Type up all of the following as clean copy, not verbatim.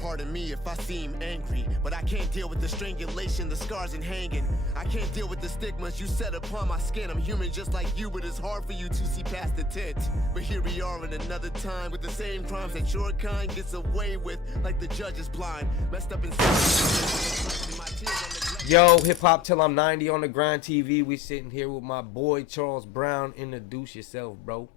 Pardon me if I seem angry, but I can't deal with the strangulation, the scars and hanging. I can't deal with the stigmas you set upon my skin. I'm human just like you, but it's hard for you to see past the tint. But here we are in another time with the same crimes that your kind gets away with, like the judge is blind, messed up inside. Yo, Hip Hop Till I'm 90 on the Grind TV. We sitting here with my boy Charles Brown. Introduce yourself, bro.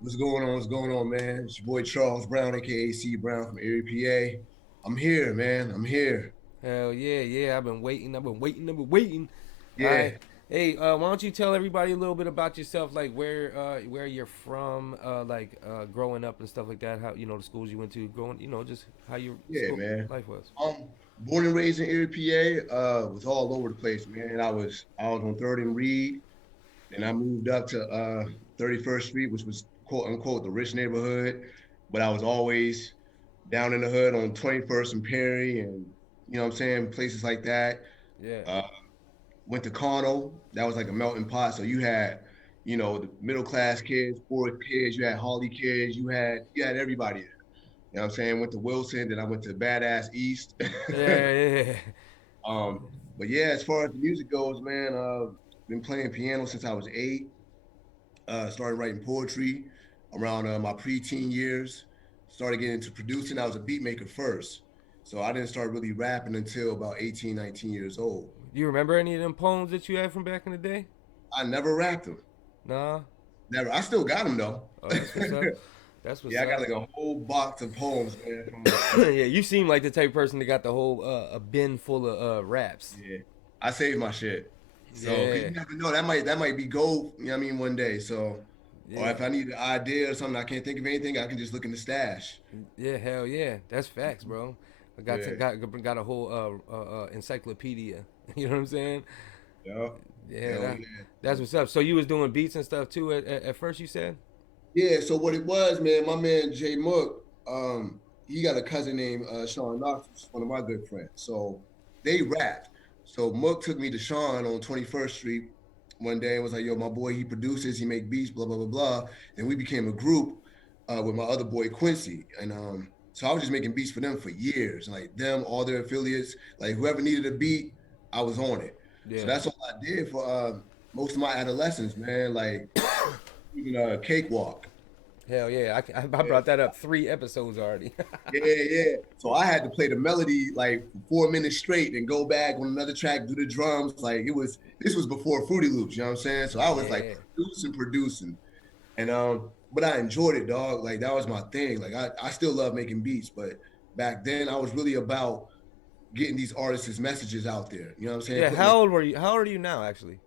What's going on? What's going on, man? It's your boy Charles Brown, aka CEE Brown from Erie, PA. I'm here, man. I'm here. Hell yeah. I've been waiting. Yeah. All right. Hey, why don't you tell everybody a little bit about yourself, like where you're from, growing up and stuff like that. How the schools you went to, just how your life was. Born and raised in Erie, PA. Was all over the place, man. I was on 3rd and Reed, and I moved up to 31st Street, which was quote unquote the rich neighborhood, but I was always down in the hood on 21st and Perry, and places like that. Yeah. Went to Connell. That was like a melting pot. So you had, the middle class kids, poor kids. You had Harley kids. You had everybody there. You know what I'm saying? Went to Wilson. Then I went to Badass East. Yeah. But yeah, as far as the music goes, man, been playing piano since I was 8. Started writing poetry around my preteen years. Started getting into producing. I was a beat maker first. So I didn't start really rapping until about 18, 19 years old. Do you remember any of them poems that you had from back in the day? I never rapped them. Nah. Never. I still got them though. Oh, that's what's up. That's what's yeah, up. I got like a whole box of poems, man. Yeah, you seem like the type of person that got the whole a bin full of raps. Yeah, I saved my shit. So Yeah. you never know, that might be gold. You know what I mean? One day. So, Yeah. or if I need an idea or something, I can't think of anything. I can just look in the stash. Yeah, hell yeah, that's facts, bro. I got a whole encyclopedia. You know what I'm saying? Yeah. That's what's up. So you was doing beats and stuff too at first, you said? Yeah. So what it was, man, my man Jay Mook, he got a cousin named Sean Knox, who's one of my good friends. So they rapped. So Mook took me to Sean on 21st Street one day and was like, yo, my boy, he produces, he make beats, blah, blah, blah, blah. And we became a group with my other boy, Quincy. And so I was just making beats for them for years. Like them, all their affiliates, like whoever needed a beat, I was on it. Yeah. So that's all I did for most of my adolescence, man. Like even Cakewalk. Hell yeah, I brought that up 3 episodes already. Yeah. So I had to play the melody like for 4 minutes straight and go back on another track, do the drums. Like this was before Fruity Loops, you know what I'm saying? So I was like producing. And but I enjoyed it, dog. Like that was my thing. Like I still love making beats, but back then I was really about getting these artists' messages out there. You know what I'm saying? Yeah, how old were you? How old are you now, actually?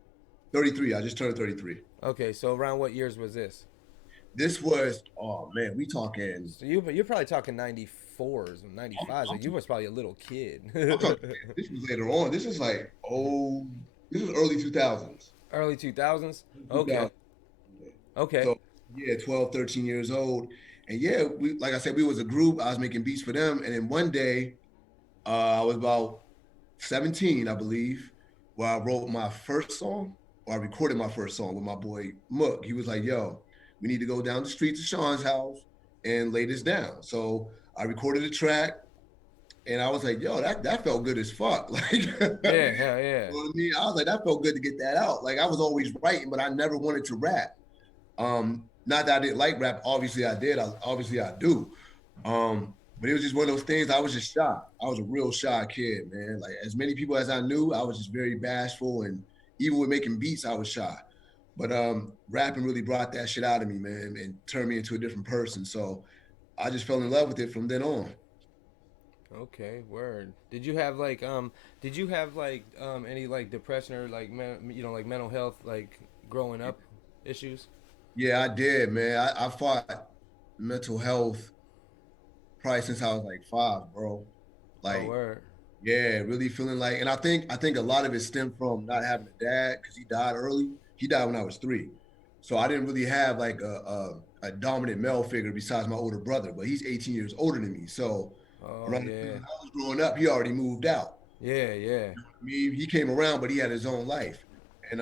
33. I just turned 33. Okay, so around what years was this? This was, oh man, we talking. So you're probably talking 94s, 95s. So you was probably a little kid. This was later on. This is like, this was early 2000s. Early 2000s? Okay. Okay. So, yeah, 12, 13 years old. And yeah, we, like I said, we was a group. I was making beats for them. And then one day, I was about 17, I believe, where I wrote my first song, or I recorded my first song with my boy Mook. He was like, yo, we need to go down the street to Sean's house and lay this down. So I recorded a track, and I was like, yo, that felt good as fuck. Like, yeah, hell yeah. You know what I mean? I was like, that felt good to get that out. Like, I was always writing, but I never wanted to rap. Not that I didn't like rap. Obviously, I did. Obviously, I do. But it was just one of those things. I was just shy. I was a real shy kid, man. Like, as many people as I knew, I was just very bashful. And even with making beats, I was shy. But rapping really brought that shit out of me, man, and turned me into a different person. So I just fell in love with it from then on. Okay, word. Did you have like any like depression or like like mental health like growing up issues? Yeah, I did, man. I fought mental health probably since I was like 5, bro. Like, word. Yeah, really feeling like, and I think a lot of it stemmed from not having a dad because he died early. He died when I was 3, so I didn't really have like a dominant male figure besides my older brother. But he's 18 years older than me, so around the time I was growing up, he already moved out. Yeah. You know what I mean, he came around, but he had his own life, and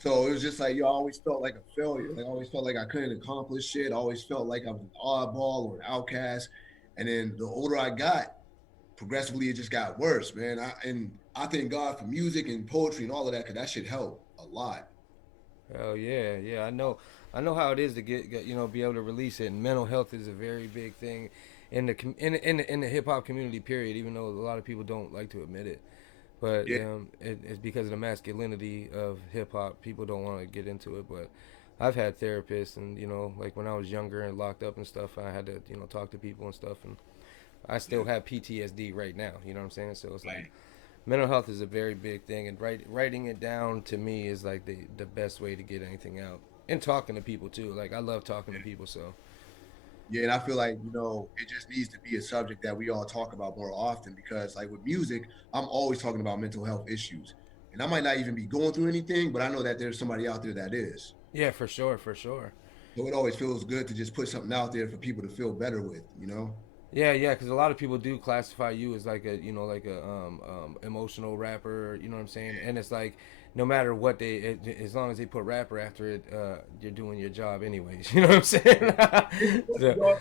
so it was just like, I always felt like a failure. Like I always felt like I couldn't accomplish shit. I always felt like I was an oddball or an outcast. And then the older I got, progressively it just got worse, man. I thank God for music and poetry and all of that, because that shit helped a lot. Oh yeah, yeah. I know how it is to get be able to release it. And mental health is a very big thing in the in the hip hop community. Period. Even though a lot of people don't like to admit it, but Yeah, it's because of the masculinity of hip hop. People don't want to get into it. But I've had therapists, and like when I was younger and locked up and stuff, I had to talk to people and stuff, and I still have PTSD right now. You know what I'm saying? So it's like right. mental health is a very big thing, and writing it down to me is like the best way to get anything out. And talking to people too. Like I love talking to people. So Yeah, and I feel like, it just needs to be a subject that we all talk about more often, because like with music, I'm always talking about mental health issues. And I might not even be going through anything, but I know that there's somebody out there that is. yeah, for sure, for sure. So it always feels good to just put something out there for people to feel better with. Yeah, yeah, because a lot of people do classify you as like a like a emotional rapper. You know what I'm saying? And it's like no matter what as long as they put rapper after it, you're doing your job anyways. You know what I'm saying? So,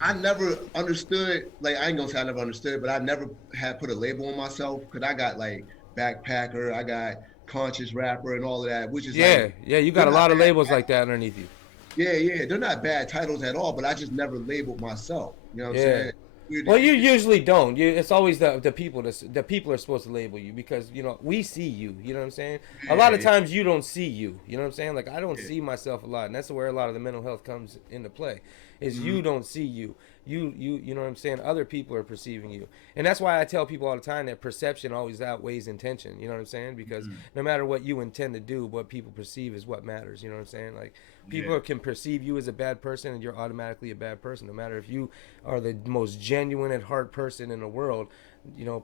I never understood, like, I ain't gonna say I never understood, but I never had put a label on myself, because I got like backpacker, I got conscious rapper and all of that, which is yeah, like, yeah, you they're got a not lot of bad. labels like that underneath you. Yeah, yeah, they're not bad titles at all, but I just never labeled myself. You know what I'm Yeah. saying? Weird to Well, you think that. usually don't. It's always the people the people are supposed to label you because we see you. You know what I'm saying? A lot of Yeah, times you don't see you. You know what I'm saying? Like I don't yeah, see myself a lot, and that's where a lot of the mental health comes into play. Is hmm you don't see you. You know what I'm saying? Other people are perceiving you, and that's why I tell people all the time that perception always outweighs intention. You know what I'm saying? Because hmm no matter what you intend to do, what people perceive is what matters. You know what I'm saying? Like yeah, people can perceive you as a bad person, and you're automatically a bad person, no matter if you are the most genuine at heart person in the world.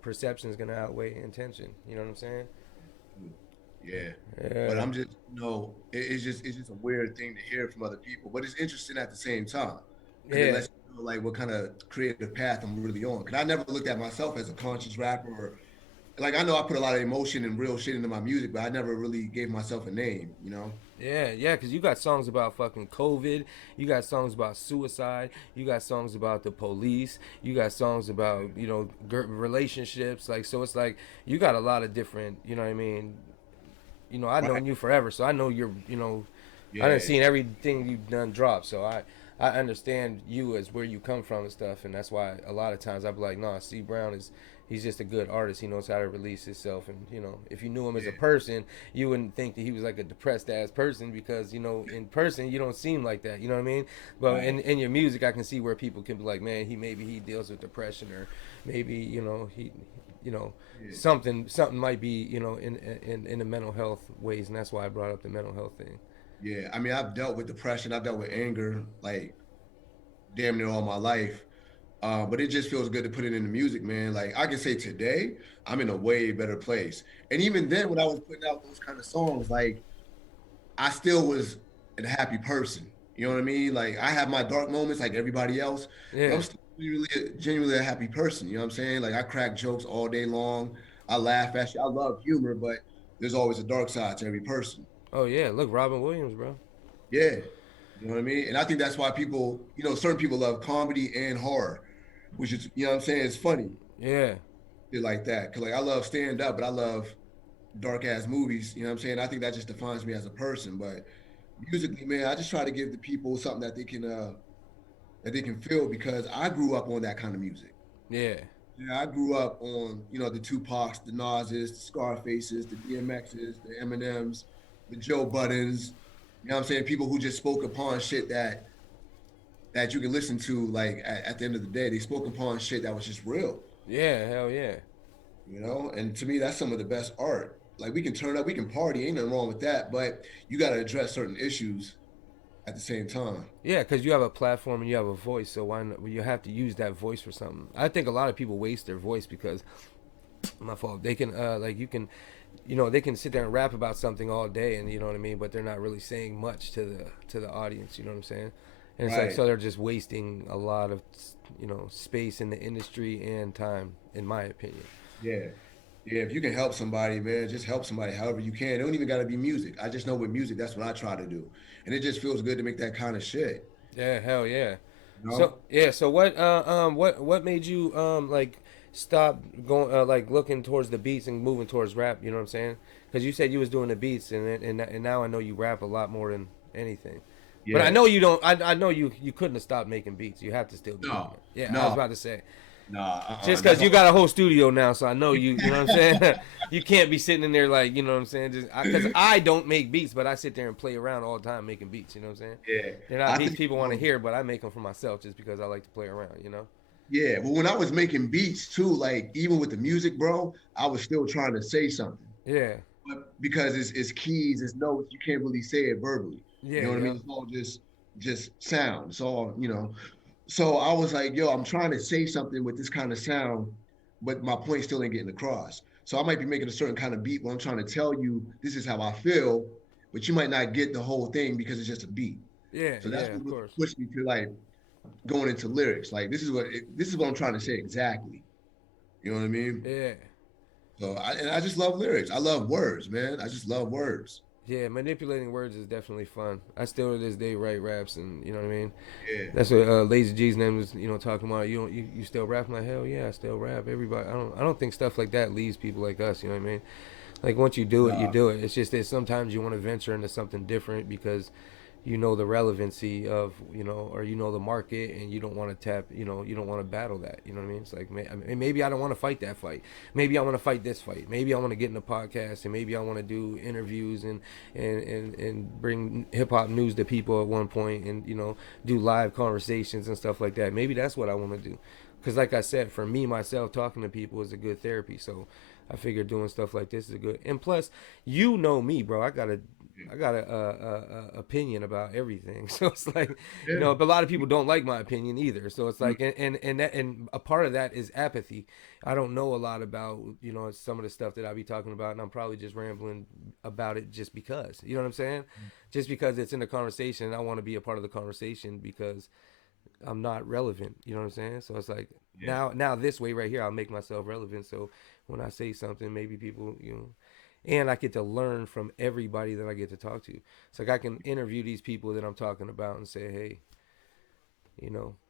Perception is going to outweigh intention. You know what I'm saying? yeah. But Yeah, I'm just, it's just a weird thing to hear from other people, but it's interesting at the same time, because it yeah, lets you know like what kind of creative path I'm really on. Because I never looked at myself as a conscious rapper, or like, I know I put a lot of emotion and real shit into my music, but I never really gave myself a name. yeah, yeah. Because you got songs about fucking COVID. You got songs about suicide. You got songs about the police. You got songs about relationships. Like so, it's like you got a lot of different. You know what I mean? I've Right. known you forever, so I know you're. I done Yeah. seen everything you've done drop, so I understand you as where you come from and stuff, and that's why a lot of times I be like, nah, C Brown he's just a good artist. He knows how to release himself, and if you knew him as a Yeah. person, you wouldn't think that he was like a depressed ass person because in person you don't seem like that. You know what I mean? But Right. in your music, I can see where people can be like, man, maybe he deals with depression, or maybe he you know Yeah. something might be in the mental health ways, and that's why I brought up the mental health thing. Yeah. I mean, I've dealt with depression, I've dealt with anger, like damn near all my life. But it just feels good to put it in the music, man. Like I can say today, I'm in a way better place. And even then, when I was putting out those kind of songs, like I still was a happy person. You know what I mean? Like I have my dark moments like everybody else, but I'm Yeah. still genuinely a happy person. You know what I'm saying? Like I crack jokes all day long. I laugh at you. I love humor, but there's always a dark side to every person. Oh yeah, look, Robin Williams, bro. Yeah. You know what I mean? And I think that's why people, certain people love comedy and horror, which is, what I'm saying? It's funny. Yeah. Shit like that. Cause like I love stand up, but I love dark ass movies. You know what I'm saying? I think that just defines me as a person. But musically, man, I just try to give the people something that they can feel, because I grew up on that kind of music. Yeah. Yeah, I grew up on, the Tupacs, the Nas's, the Scarfaces, the DMX's, the Eminems, the Joe Buttons. You know what I'm saying? People who just spoke upon shit that you can listen to, like at the end of the day. They spoke upon shit that was just real. Yeah. Hell yeah. And to me, that's some of the best art. Like we can turn up, we can party, ain't nothing wrong with that, but you got to address certain issues at the same time. Yeah, because you have a platform and you have a voice, so why not, you have to use that voice for something. I think a lot of people waste their voice because my fault. They can like they can sit there and rap about something all day, and you know what I mean, but they're not really saying much to the audience. You know what I'm saying? And it's like Right. so they're just wasting a lot of space in the industry and time, in my opinion. Yeah. Yeah. If you can help somebody, man, just help somebody however you can. It don't even got to be music. I just know with music, that's what I try to do. And it just feels good to make that kind of shit. Yeah, hell yeah. You So know? yeah, so what made you like stop going like looking towards the beats and moving towards rap? You know what I'm saying? Because you said you was doing the beats, and now I know you rap a lot more than anything. But I Yeah. know you don't. I know you couldn't have stopped making beats. You have to still be doing No, it. Yeah, I was no, about to say. no. Just That's because you all. got a whole studio now, so I know you. You know what I'm saying? You can't be sitting in there like, you know what I'm saying? Just because I don't make beats, but I sit there and play around all the time making beats. You know what I'm saying? Yeah. They're not I beats think, people want to hear, but I make them for myself just because I like to play around. You know? yeah. Well, when I was making beats too, like even with the music, bro, I was still trying to say something. Yeah. But because it's keys, it's notes, you can't really say it verbally. You Yeah. know what I Yeah. mean? It's all just sound. It's all, you know. So I was like, yo, I'm trying to say something with this kind of sound, but my point still ain't getting across. So I might be making a certain kind of beat where I'm trying to tell you this is how I feel, but you might not get the whole thing because it's just a beat. Yeah. So Yeah. that's what Of really course. pushed me to like going into lyrics. Like this is what I'm trying to say exactly. You know what I mean? Yeah. So I just love lyrics. I love words, man. I just love words. Yeah. Manipulating words is definitely fun. I still to this day write raps, and you know what I mean. Yeah. That's what Lazy G's name was. You know, talking about you still rap. I'm like, hell yeah, I still rap. Everybody. I don't think stuff like that leaves people like us. You know what I mean? Like once you do it, you Nah, do it. It's just that sometimes you want to venture into something different because you know the relevancy of or you know the market, and you don't want to tap. You don't want to battle that. You know what I mean? It's like maybe I don't want to fight that fight. Maybe I want to fight this fight. Maybe I want to get in a podcast, and maybe I want to do interviews and bring hip hop news to people at one point, and do live conversations and stuff like that. Maybe that's what I want to do. Because like I said, for me myself, talking to people is a good therapy. So I figured doing stuff like this is good. And plus, you know me, bro. I got a opinion about everything. So it's like, yeah. but a lot of people don't like my opinion either. So it's like, and a part of that is apathy. I don't know a lot about some of the stuff that I be talking about, and I'm probably just rambling about it just because. You know what I'm saying? Just because it's in the conversation, and I want to be a part of the conversation because I'm not relevant. You know what I'm saying? So it's like Yeah. now this way right here, I'll make myself relevant. So when I say something, maybe people, and I get to learn from everybody that I get to talk to. It's like I can interview these people that I'm talking about and say, hey,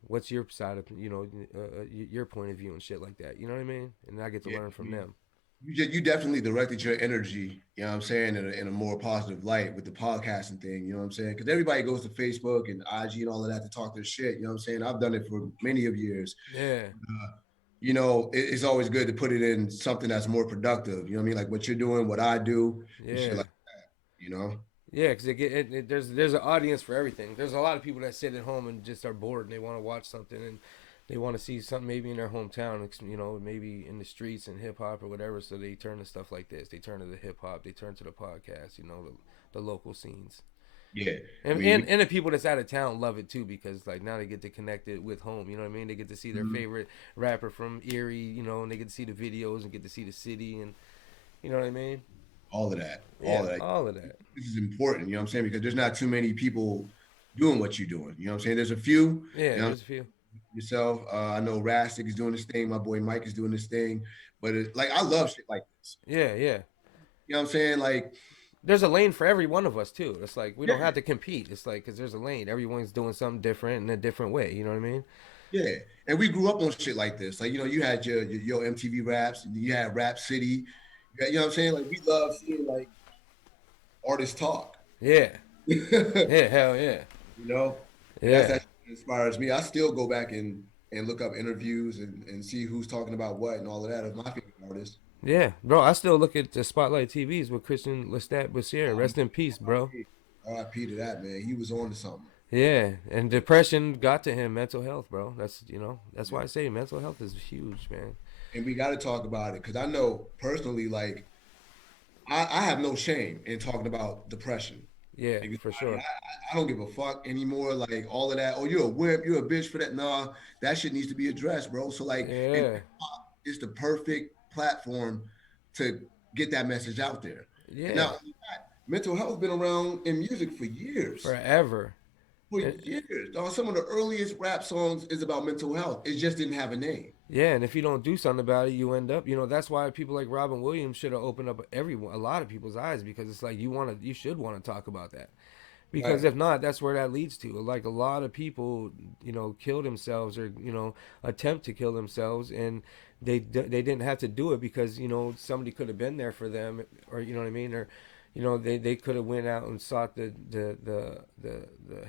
what's your side of, your point of view and shit like that. You know what I mean? And I get to Yeah. learn from them. You definitely directed your energy, you know what I'm saying, in a more positive light with the podcasting thing, you know what I'm saying? Because everybody goes to Facebook and IG and all of that to talk their shit, you know what I'm saying? I've done it for many of years. Yeah. It's always good to put it in something that's more productive, you know what I mean? Like what you're doing, what I do, and shit Yeah. like that, you know? Yeah, because there's an audience for everything. There's a lot of people that sit at home and just are bored and they want to watch something and they want to see something maybe in their hometown, maybe in the streets and hip hop or whatever. So they turn to stuff like this. They turn to the hip hop. They turn to the podcast. The local scenes. Yeah. I And, mean, and and the people that's out of town love it too because like now they get to connect it with home. You know what I mean? They get to see their favorite rapper from Erie. And they get to see the videos and get to see the city and you know what I mean? all of that, all Yeah, of that. all of that. This is important, you know what I'm saying? Because there's not too many people doing what you're doing, you know what I'm saying? There's a few, Yeah, you know, there's a few. yourself. I know Rastic is doing this thing. My boy Mike is doing this thing. But like I love shit like this. Yeah, yeah. You know what I'm saying? Like, There's a lane for every one of us too. It's like we don't yeah, have to compete. It's like because there's a lane. Everyone's doing something different in a different way. You know what I mean? yeah. And we grew up on shit like this. Like, you had your MTV raps, you had Rap City. You know what I'm saying? Like we love seeing like artists talk. Yeah, you yeah, hell yeah, know? And yeah, that inspires me. I still go back and look up interviews and see who's talking about what and all of that of my favorite artists. yeah, bro. I still look at the Spotlight TVs with Christian Lestat Bessiere. Rest in peace, bro. RIP to that, man. He was on to something. Yeah, and depression got to him. Mental health, bro. That's why I say mental health is huge, man. And we got to talk about it because I know personally, like I have no shame in talking about depression. Yeah, Because for sure. I don't give a fuck anymore. Like all of that. Oh, you're a wimp. You're a bitch for that. Nah, that shit needs to be addressed, bro. So like, and Yeah, it's the perfect platform to get that message out there. And yeah, now, mental health been around in music for years. forever. For And, years. Dog. Some of the earliest rap songs is about mental health. It just didn't have a name. yeah, and if you don't do something about it, you end up, that's why people like Robin Williams should have opened up a lot of people's eyes because it's like you should want to talk about that. Because Right. if not, that's where that leads to. Like a lot of people, kill themselves or attempt to kill themselves, and they didn't have to do it because somebody could have been there for them, or you know what I mean, or they could have went out and sought the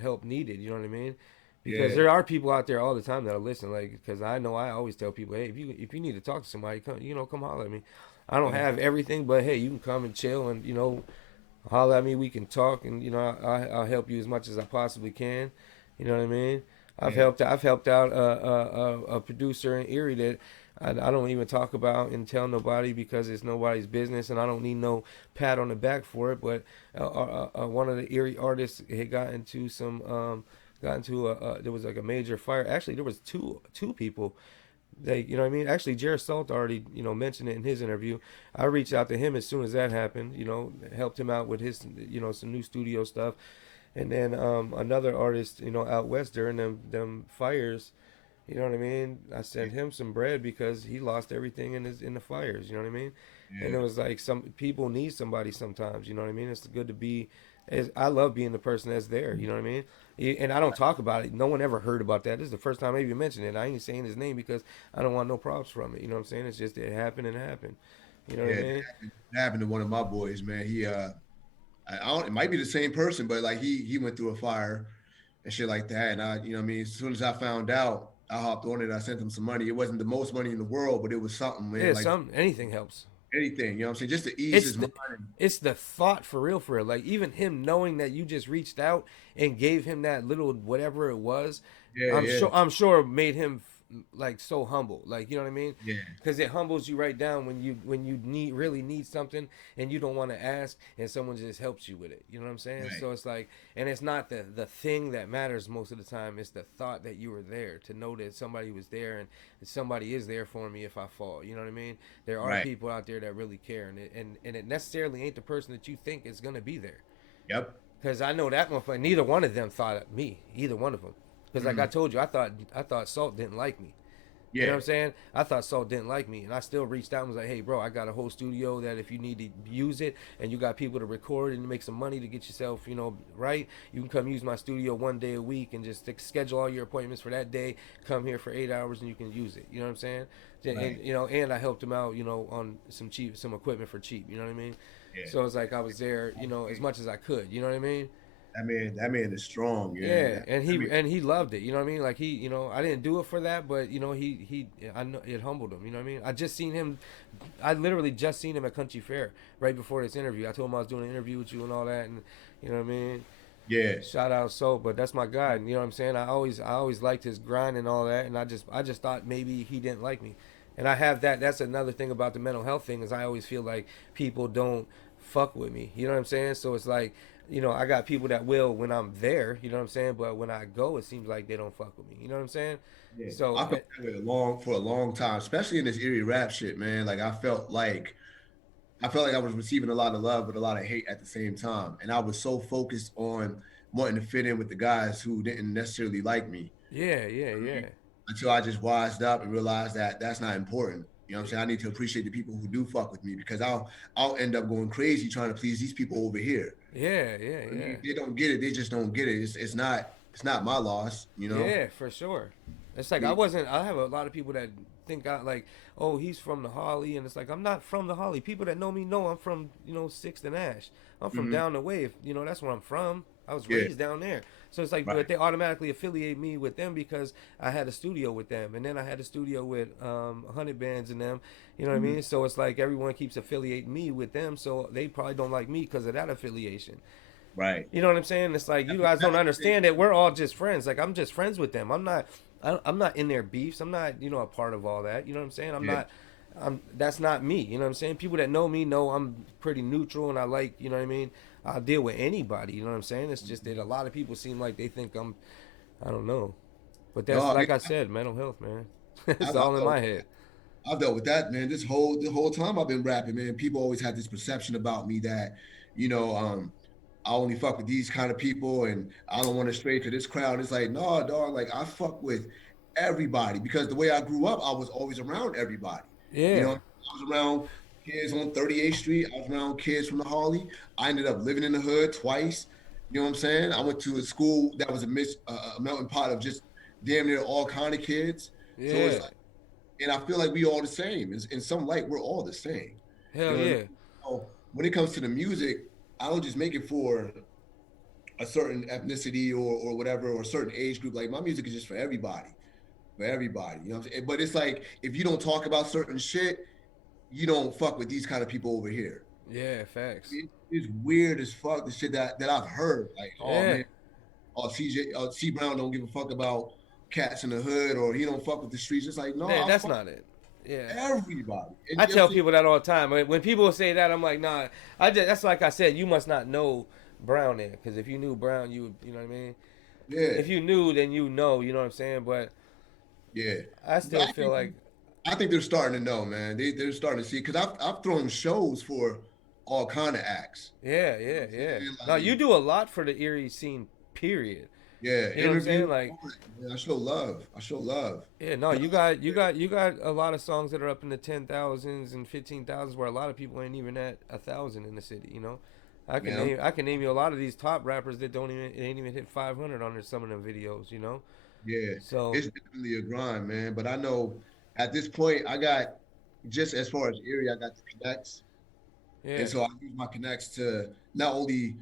help needed. You know what I mean? Because Yeah. there are people out there all the time that'll listen. Like, because I know I always tell people, hey, if you need to talk to somebody, come holler at me. I don't Yeah. have everything, but hey, you can come and chill and holler at me. We can talk, and I'll help you as much as I possibly can. You know what I mean? Yeah. I've helped out a producer in Erie that I don't even talk about and tell nobody because it's nobody's business, and I don't need no pat on the back for it. But one of the Erie artists had got into there was like a major fire. Actually, there was two people. You know what I mean? Actually, Jared Salt already, mentioned it in his interview. I reached out to him as soon as that happened. Helped him out with his, some new studio stuff, and then another artist, out west during them fires. You know what I mean? I sent him some bread because he lost everything in the fires. You know what I mean? And Yeah. it was like some people need somebody sometimes. You know what I mean? It's good to be. I love being the person that's there. You know what I mean? And I don't talk about it. No one ever heard about that. This is the first time I even mentioned it. I ain't saying his name because I don't want no props from it. You know what I'm saying? It's just it happened and it happened. You know what I Yeah. mean? It happened to one of my boys, man. I don't. It might be the same person, but like he went through a fire and shit like that. And what I mean, as soon as I found out, I hopped on it. I sent him some money. It wasn't the most money in the world, but it was something, man. Yeah, Like anything helps. anything, you know what I'm saying, just to ease It's his the mind. it's the thought for real, for real. Like even him knowing that you just reached out and gave him that little whatever it was, Yeah, I'm yeah, sure made him like so humble. Like you know what I mean? yeah. Because it humbles you right down when you really need something and you don't want to ask and someone just helps you with it. You know what I'm saying? Right, So it's like, and it's not the thing that matters most of the time. It's the thought that you were there, to know that somebody was there and somebody is there for me if I fall. You know what I mean? There are right. people out there that really care, and it necessarily ain't the person that you think is gonna be there. Yep. Because I know that motherfucker. Neither one of them thought of me. Either one of them. Because like I Mhm. told you, I thought Salt didn't like me. You know Yeah. what I'm saying? I thought Salt didn't like me, and I still reached out and was like, "Hey, bro, I got a whole studio that if you need to use it, and you got people to record and make some money to get yourself, right, you can come use my studio one day a week and just schedule all your appointments for that day. Come here for 8 hours and you can use it. You know what I'm saying? And Right. and I helped him out, on some equipment for cheap. You know what I mean? Yeah. So it's like I was there, as much as I could. You know what I mean? That man is strong, man. Yeah, and he loved it. You know what I mean? Like I didn't do it for that, but I know it humbled him. You know what I mean? I literally just seen him at Country Fair right before this interview. I told him I was doing an interview with you and all that, and you know what I mean? Yeah. Shout out Soap, but that's my guy. And you know what I'm saying? I always liked his grind and all that, and I just thought maybe he didn't like me, and I have that. That's another thing about the mental health thing is I always feel like people don't fuck with me. You know what I'm saying? So it's like I got people that will when I'm there. You know what I'm saying? But when I go, it seems like they don't fuck with me. You know what I'm saying? Yeah. So I felt that way for a long time, especially in this Erie rap shit, man. Like I felt like I was receiving a lot of love but a lot of hate at the same time. And I was so focused on wanting to fit in with the guys who didn't necessarily like me. yeah, yeah, yeah, Until I just wised up and realized that that's not important. You know what I'm saying? I need to appreciate the people who do fuck with me because I'll end up going crazy trying to please these people over here. yeah, yeah, yeah. They don't get it. They just don't get it. It's not my loss. You know. Yeah, for sure. It's like Yeah. I have a lot of people that think I like, oh, he's from the Holly, and it's like I'm not from the Holly. People that know me know I'm from, Sixth and Ash. I'm from Hmm. down the way. That's where I'm from. I was Yeah. raised down there. So it's like, Right. but they automatically affiliate me with them because I had a studio with them, and then I had a studio with 100 Bands and them. You know what I Hmm. mean? So it's like everyone keeps affiliating me with them, so they probably don't like me because of that affiliation. Right. You know what I'm saying? It's like you guys don't understand that we're all just friends. Like I'm just friends with them. I'm not in their beefs. I'm not, a part of all that. You know what I'm saying? I'm Yeah. not. That's not me. You know what I'm saying? People that know me know I'm pretty neutral, and I like, you know what I mean. I'll deal with anybody. You know what I'm saying? It's just that a lot of people seem like they think I don't know. But that's No, like I said, mental health, man. It's I've, all I've in dealt my head. I've dealt with that, man. The whole time I've been rapping, man. People always had this perception about me that, you know, I only fuck with these kind of people, and I don't want to stray to this crowd. It's like, no, dog. Like I fuck with everybody because the way I grew up, I was always around everybody. You know, Yeah. I was around kids on 38th Street. I was around kids from the Harley. I ended up living in the hood twice. You know what I'm saying? I went to a school that was a melting pot of just damn near all kind of kids. So it's Yeah. like, and I feel like we all the same. In some light, we're all the same. You Hell know what I mean? yeah. So when it comes to the music, I don't just make it for a certain ethnicity or whatever, or a certain age group. Like my music is just for everybody. For everybody. You know what I'm saying? But it's like if you don't talk about certain shit, you don't fuck with these kind of people over here. Yeah, facts. It's weird as fuck the shit that I've heard. Like, oh Yeah. man, C Brown don't give a fuck about cats in the hood, or he don't fuck with the streets. It's like, no, Yeah, I that's fuck not it. Yeah. everybody. And I you know what tell I'm saying? people that all the time. When people say that, I'm like, nah. That's like I said. You must not know Brown there, because if you knew Brown, you know what I mean. Yeah, If you knew, then you know. You know what I'm saying. But yeah. I But still feel like, I think they're starting to know, man. They're starting to see because I've thrown shows for all kind of acts. yeah, You know yeah, what I'm yeah. saying? No, you Like, do a lot for the Erie scene. Period. yeah, You know what I'm saying? interview. Like, Man, I show love. I show love. yeah, no, you got a lot of songs that are up in the 10,000s and 15,000s where a lot of people ain't even at 1,000 in the city. You know, Man, I can name you a lot of these top rappers that don't even ain't even hit 500 on some of them videos. You know, yeah, so it's definitely a grind, man. But I know at this point, I got just as far as area, I got the connects, and yeah, so I use my connects to not only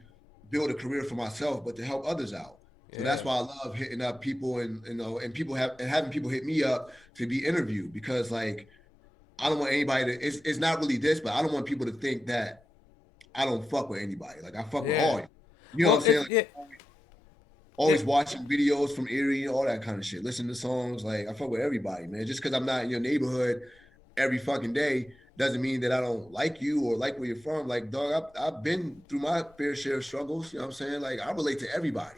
build a career for myself, but to help others out. So yeah, that's why I love hitting up people and and people having people hit me up to be interviewed because like I don't want anybody to. It's not really this, but I don't want people to think that I don't fuck with anybody. Like I fuck with yeah. all you. You know what Well, I'm saying? if Like yeah, yeah, always watching videos from Erie, all that kind of shit. Listen to songs. Like I fuck with everybody, man. Just because I'm not in your neighborhood every fucking day doesn't mean that I don't like you or like where you're from. Like, dog, I've been through my fair share of struggles. You know what I'm saying? Like I relate to everybody.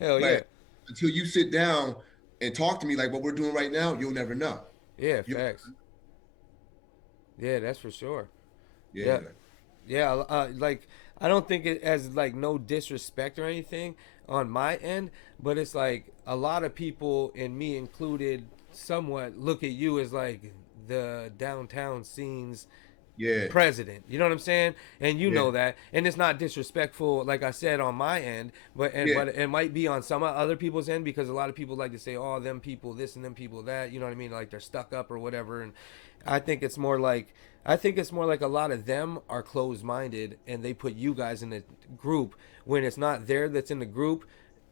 hell But yeah, until you sit down and talk to me like what we're doing right now, you'll never know. yeah, You, facts. Yeah, that's for sure. Yeah, yeah, yeah. Like I don't think it as like no disrespect or anything on my end, but it's like a lot of people, and me included, somewhat look at you as like the downtown scenes yeah, president. You know what I'm saying? And you yeah, know that. And it's not disrespectful, like I said, on my end, yeah. but it might be on some other people's end because a lot of people like to say, "Oh, them people this and them people that." You know what I mean? Like they're stuck up or whatever. And I think it's more like a lot of them are closed minded and they put you guys in a group when it's not there that's in the group,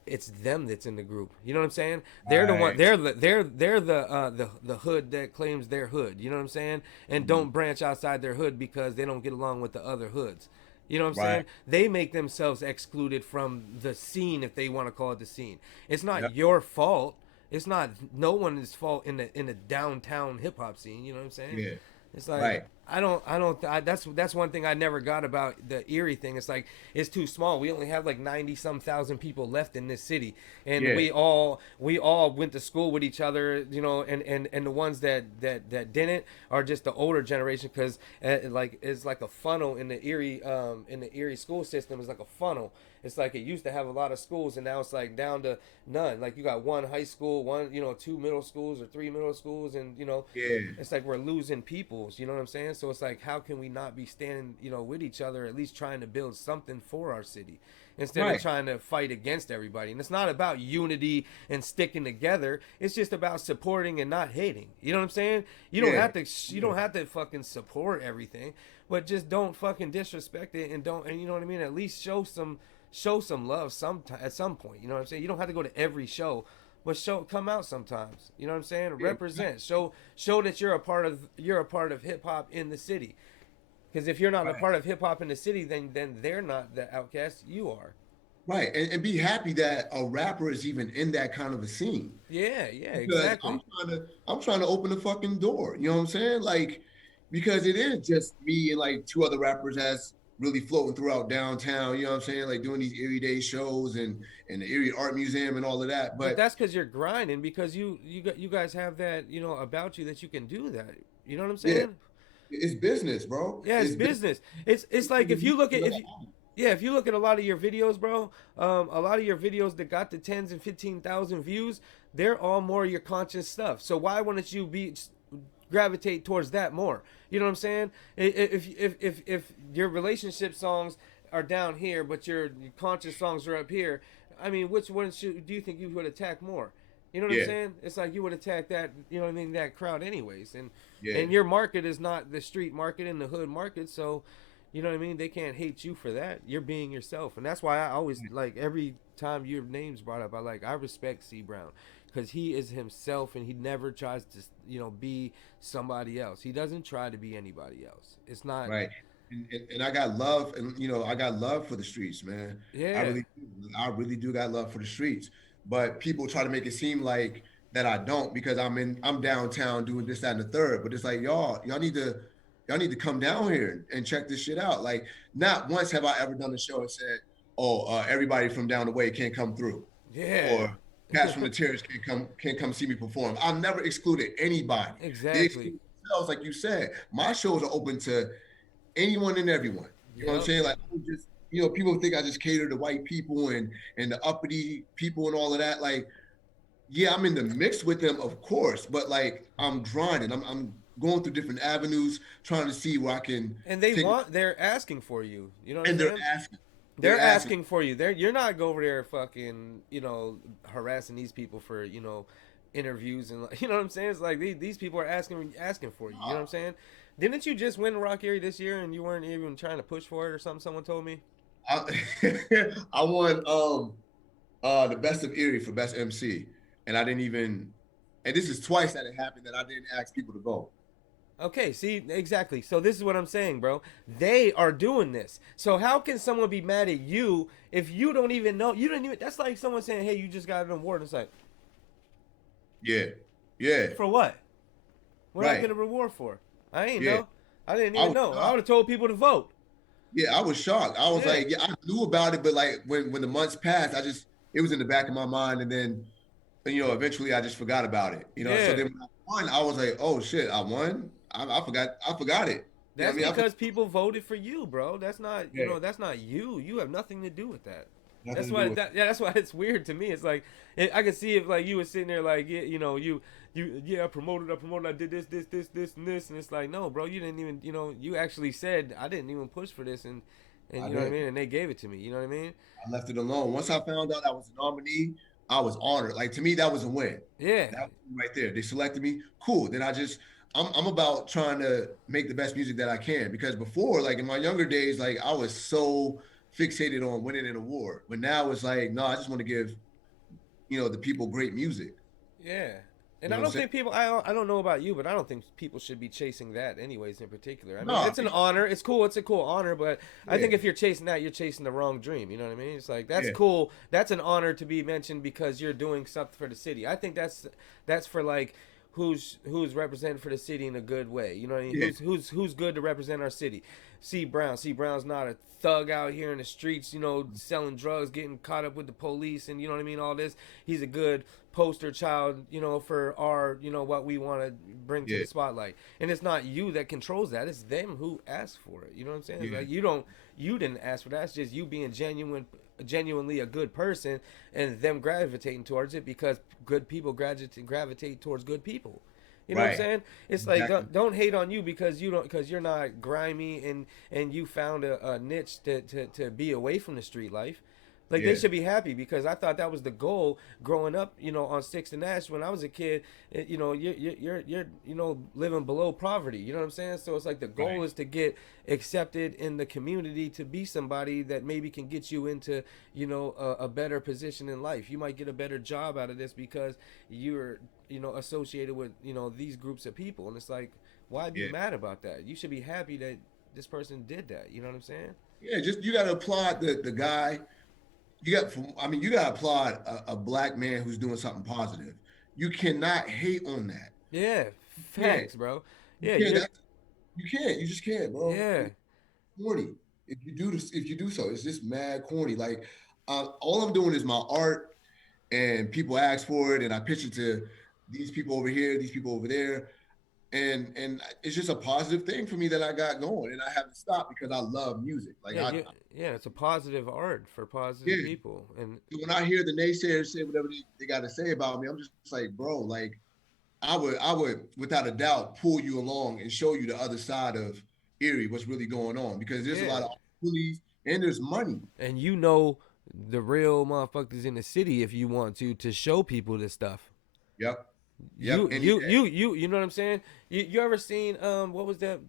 it's them that's in the group. You know what I'm saying? They're the one. Right, They're the hood that claims their hood. You know what I'm saying? And mhm, don't branch outside their hood because they don't get along with the other hoods. You know what I'm right. saying? They make themselves excluded from the scene if they want to call it the scene. It's Yep, not your fault. It's not no one's fault in the downtown hip hop scene. You know what I'm saying? yeah, It's like right. that's one thing I never got about the Erie thing. It's like it's too small. We only have like 90 some thousand people left in this city, and Yeah, we all went to school with each other, you know. And the ones that didn't are just the older generation because like it's like a funnel in the Erie school system. Is like a funnel. It's like it used to have a lot of schools, and now it's like down to none. Like you got one high school, one, you know, two middle schools or three middle schools, and you know, yeah, it's like we're losing peoples. You know what I'm saying? So it's like, how can we not be standing, you know, with each other, at least trying to build something for our city, instead of right. trying to fight against everybody? And it's not about unity and sticking together. It's just about supporting and not hating. You know what I'm saying? You don't Yeah, have to. You don't have to fucking support everything, but just don't fucking disrespect it, and don't. And you know what I mean? At least show some love at some point. You know what I'm saying? You don't have to go to every show, but come out sometimes. You know what I'm saying? yeah, Represent. Show that you're a part of hip hop in the city. Because if you're not a right. part of hip hop in the city, then they're not the outcast. You are. Right. And be happy that a rapper is even in that kind of a scene. Yeah, yeah, Because exactly. I'm trying to open the fucking door. You know what I'm saying? Like, because it is just me and like two other rappers that's really floating throughout downtown, you know what I'm saying? Like doing these Erie Day shows and the Erie Art Museum and all of that. But But that's because you're grinding. Because you guys have that, you know, about you that you can do that. You know what I'm yeah, saying? it's business, bro. Yeah, it's It's business. business. It's like if you look at if you, yeah, if you look at a lot of your videos, bro, a lot of your videos that got the tens and 15,000 views, they're all more your conscious stuff. So why wouldn't you gravitate towards that more? You know what I'm saying? If your relationship songs are down here, but your conscious songs are up here. I mean, which one do you think you would attack more? You know what I'm Yeah, saying? It's like you would attack that, you know what I mean, that crowd anyways. yeah, And your market is not the street market and the hood market, so you know what I mean? They can't hate you for that. You're being yourself. And that's why I always like every time your name's brought up, I respect C Brown because he is himself and he never tries to, be somebody else. He doesn't try to be anybody else. It's not. right. And I got love, and I got love for the streets, man. I Yeah. really, I really do got love for the streets. But people try to make it seem like that I don't because I'm downtown doing this, that, and the third. But it's like y'all need to come down here and check this shit out. Like, not once have I ever done a show and said, "Oh, everybody from down the way can't come through," Yeah. or "Cats from the terrace can't come see me perform." I've never excluded anybody. They Exactly. exclude themselves, like you said. My shows are open to anyone and everyone. You know what I'm Yep. saying? Like, I just, people think I just cater to white people and the uppity people and all of that. Like, yeah, I'm in the mix with them, of course, but like I'm grinding. I'm going through different avenues, trying to see where I can And take. they're asking for you. You know what I'm And they're saying? asking, They're they're asking. asking for you. You're not go over there fucking, harassing these people for, interviews and you know what I'm saying? It's like these people are asking for you. You know what I'm saying? Didn't you just win Rockerie this year and you weren't even trying to push for it or something? Someone told me. I, I won the best of Erie for best MC, and I didn't even. And this is twice that it happened that I didn't ask people to vote. Okay, see, exactly. So this is what I'm saying, bro. They are doing this. So how can someone be mad at you if you don't even know? You don't even. That's like someone saying, "Hey, you just got an award." It's like, Yeah, yeah, for what? What I right, get a reward for? I ain't yeah. know. I didn't I even was know. I would shocked. have told people to vote. Yeah, I was shocked. I was Yeah, like, yeah, I knew about it, but like when the months passed, it was in the back of my mind, and then eventually I just forgot about it. So yeah. then when I won, I was like, oh shit, I won. I forgot it. You know what That's I mean? because people voted for you, bro. That's not, Yeah, that's not you. You have nothing to do with that. nothing That's to do why. with. That's why it's weird to me. It's like I could see if like you were sitting there like yeah, yeah, I promoted, I did this, and this, and it's like no, bro, you didn't even, you actually said I didn't even push for this, and I you know what I did. mean, and they gave it to me. You know what I mean? I left it alone. Once I found out I was a nominee, I was honored. Like to me, that was a win. Yeah, That was right there. They selected me. Cool. Then I'm about trying to make the best music that I can because before, like in my younger days, like I was so fixated on winning an award. But now it's like, no, I just want to give, the people great music. yeah. You And know I what I'm don't saying? think people. I don't know about you, but I don't think people should be chasing that, anyways. In particular, I mean, No, it's an honor. It's cool. It's a cool honor, but I yeah, think if you're chasing that, you're chasing the wrong dream. You know what I mean? It's like that's yeah, cool. That's an honor to be mentioned because you're doing something for the city. I think that's for like who's representing for the city in a good way. You know what I mean? yeah, Who's good to represent our city. C Brown. C Brown's not a thug out here in the streets, selling drugs, getting caught up with the police, and you know what I mean. All this. He's a good poster child, for our, what we want to bring to yeah, the spotlight. And it's not you that controls that. It's them who asked for it. You know what I'm saying? It's yeah, like you didn't ask for that. It's just you being genuinely a good person and them gravitating towards it because good people gravitate towards good people. You know what I'm right. saying? It's like Exactly. don't hate on you because you're not grimy and you found a niche to be away from the street life. Like they Yeah, should be happy because I thought that was the goal growing up, on Sixth and Ash when I was a kid. You're living below poverty. You know what I'm saying? So it's like the right. goal is to get accepted in the community to be somebody that maybe can get you into a better position in life. You might get a better job out of this because you're associated with these groups of people, and it's like why be Yeah. mad about that? You should be happy that this person did that. You know what I'm saying? Yeah, just you got to applaud the guy. You got to applaud a black man who's doing something positive. You cannot hate on that. Yeah, You can't. facts, bro. You Yeah, can't. you're. You can't. You just can't, bro. Yeah, It's corny. If you do this, if you do so, it's just mad corny. Like, all I'm doing is my art, and people ask for it, and I pitch it to these people over here, these people over there, and it's just a positive thing for me that I got going, and I haven't stopped because I love music. Like yeah, yeah. It's a positive art for positive yeah. people, and When I hear the naysayers say whatever they got to say about me, I'm just like, bro, like I would without a doubt pull you along and show you the other side of Erie, what's really going on, because there's a yeah, lot of bullies, and there's money. And you know the real motherfuckers in the city if you want to show people this stuff. Yep. Yep. You Any you day. you you you know what I'm saying? You ever seen what was that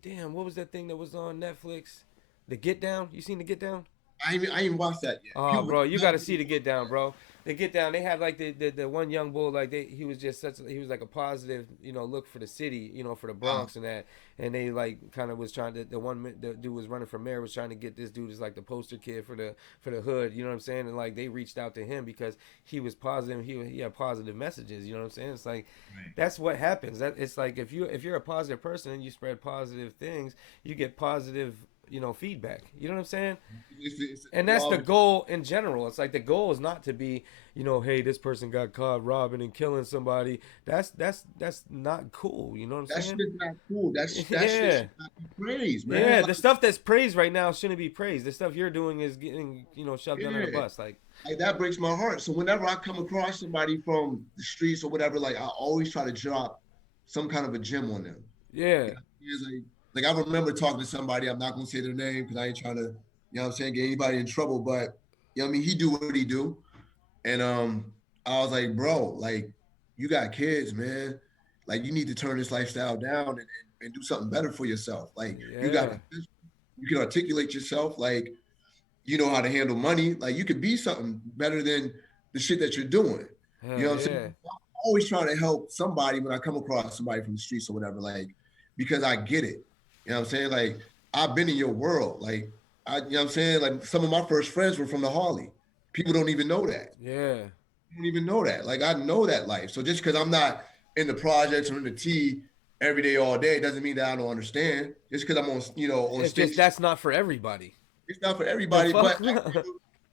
thing that was on Netflix? The Get Down? You seen the Get Down? I ain't watched that yet. Oh, People bro, you tell got to me see the Get Down, bro. The Get Down. They had like the one young bull, like he was just he was like a positive, look for the city, for the uh, Bronx and that. And they like kind of was trying to the dude was running for mayor was trying to get this dude as like the poster kid for the hood. You know what I'm saying? And like they reached out to him because he was positive. He had positive messages. You know what I'm saying? It's like right. that's what happens. That it's like if you're a positive person and you spread positive things, you get positive feedback. You know what I'm saying? It's And that's the goal in general. It's like the goal is not to be, hey, this person got caught robbing and killing somebody. That's not cool. You know what I'm that saying? shit's not cool. That shit Yeah, should not be praised, man. yeah. Like, The stuff that's praised right now shouldn't be praised. The stuff you're doing is getting, shoved under the yeah. bus. Like that breaks my heart. So whenever I come across somebody from the streets or whatever, like I always try to drop some kind of a gem on them. Yeah, You know, it's like I remember talking to somebody. I'm not gonna say their name because I ain't trying to, what I'm saying, get anybody in trouble. But what I mean, he do what he do, and I was like, bro, like you got kids, man. Like you need to turn this lifestyle down and do something better for yourself. Like you got, yeah, you can articulate yourself. Like you know how to handle money. Like you could be something better than the shit that you're doing. You hell know what I'm saying? yeah, I'm always trying to help somebody when I come across somebody from the streets or whatever, like, because I get it. You know what I'm saying? Like, I've been in your world. Like, you know what I'm saying? Like, some of my first friends were from the Harley. People don't even know that. yeah. You don't even know that. Like, I know that life. So just because I'm not in the projects or in the T every day, all day, doesn't mean that I don't understand. Just because I'm on, on It's just stage, that's not for everybody. it's not for The everybody, but fuck.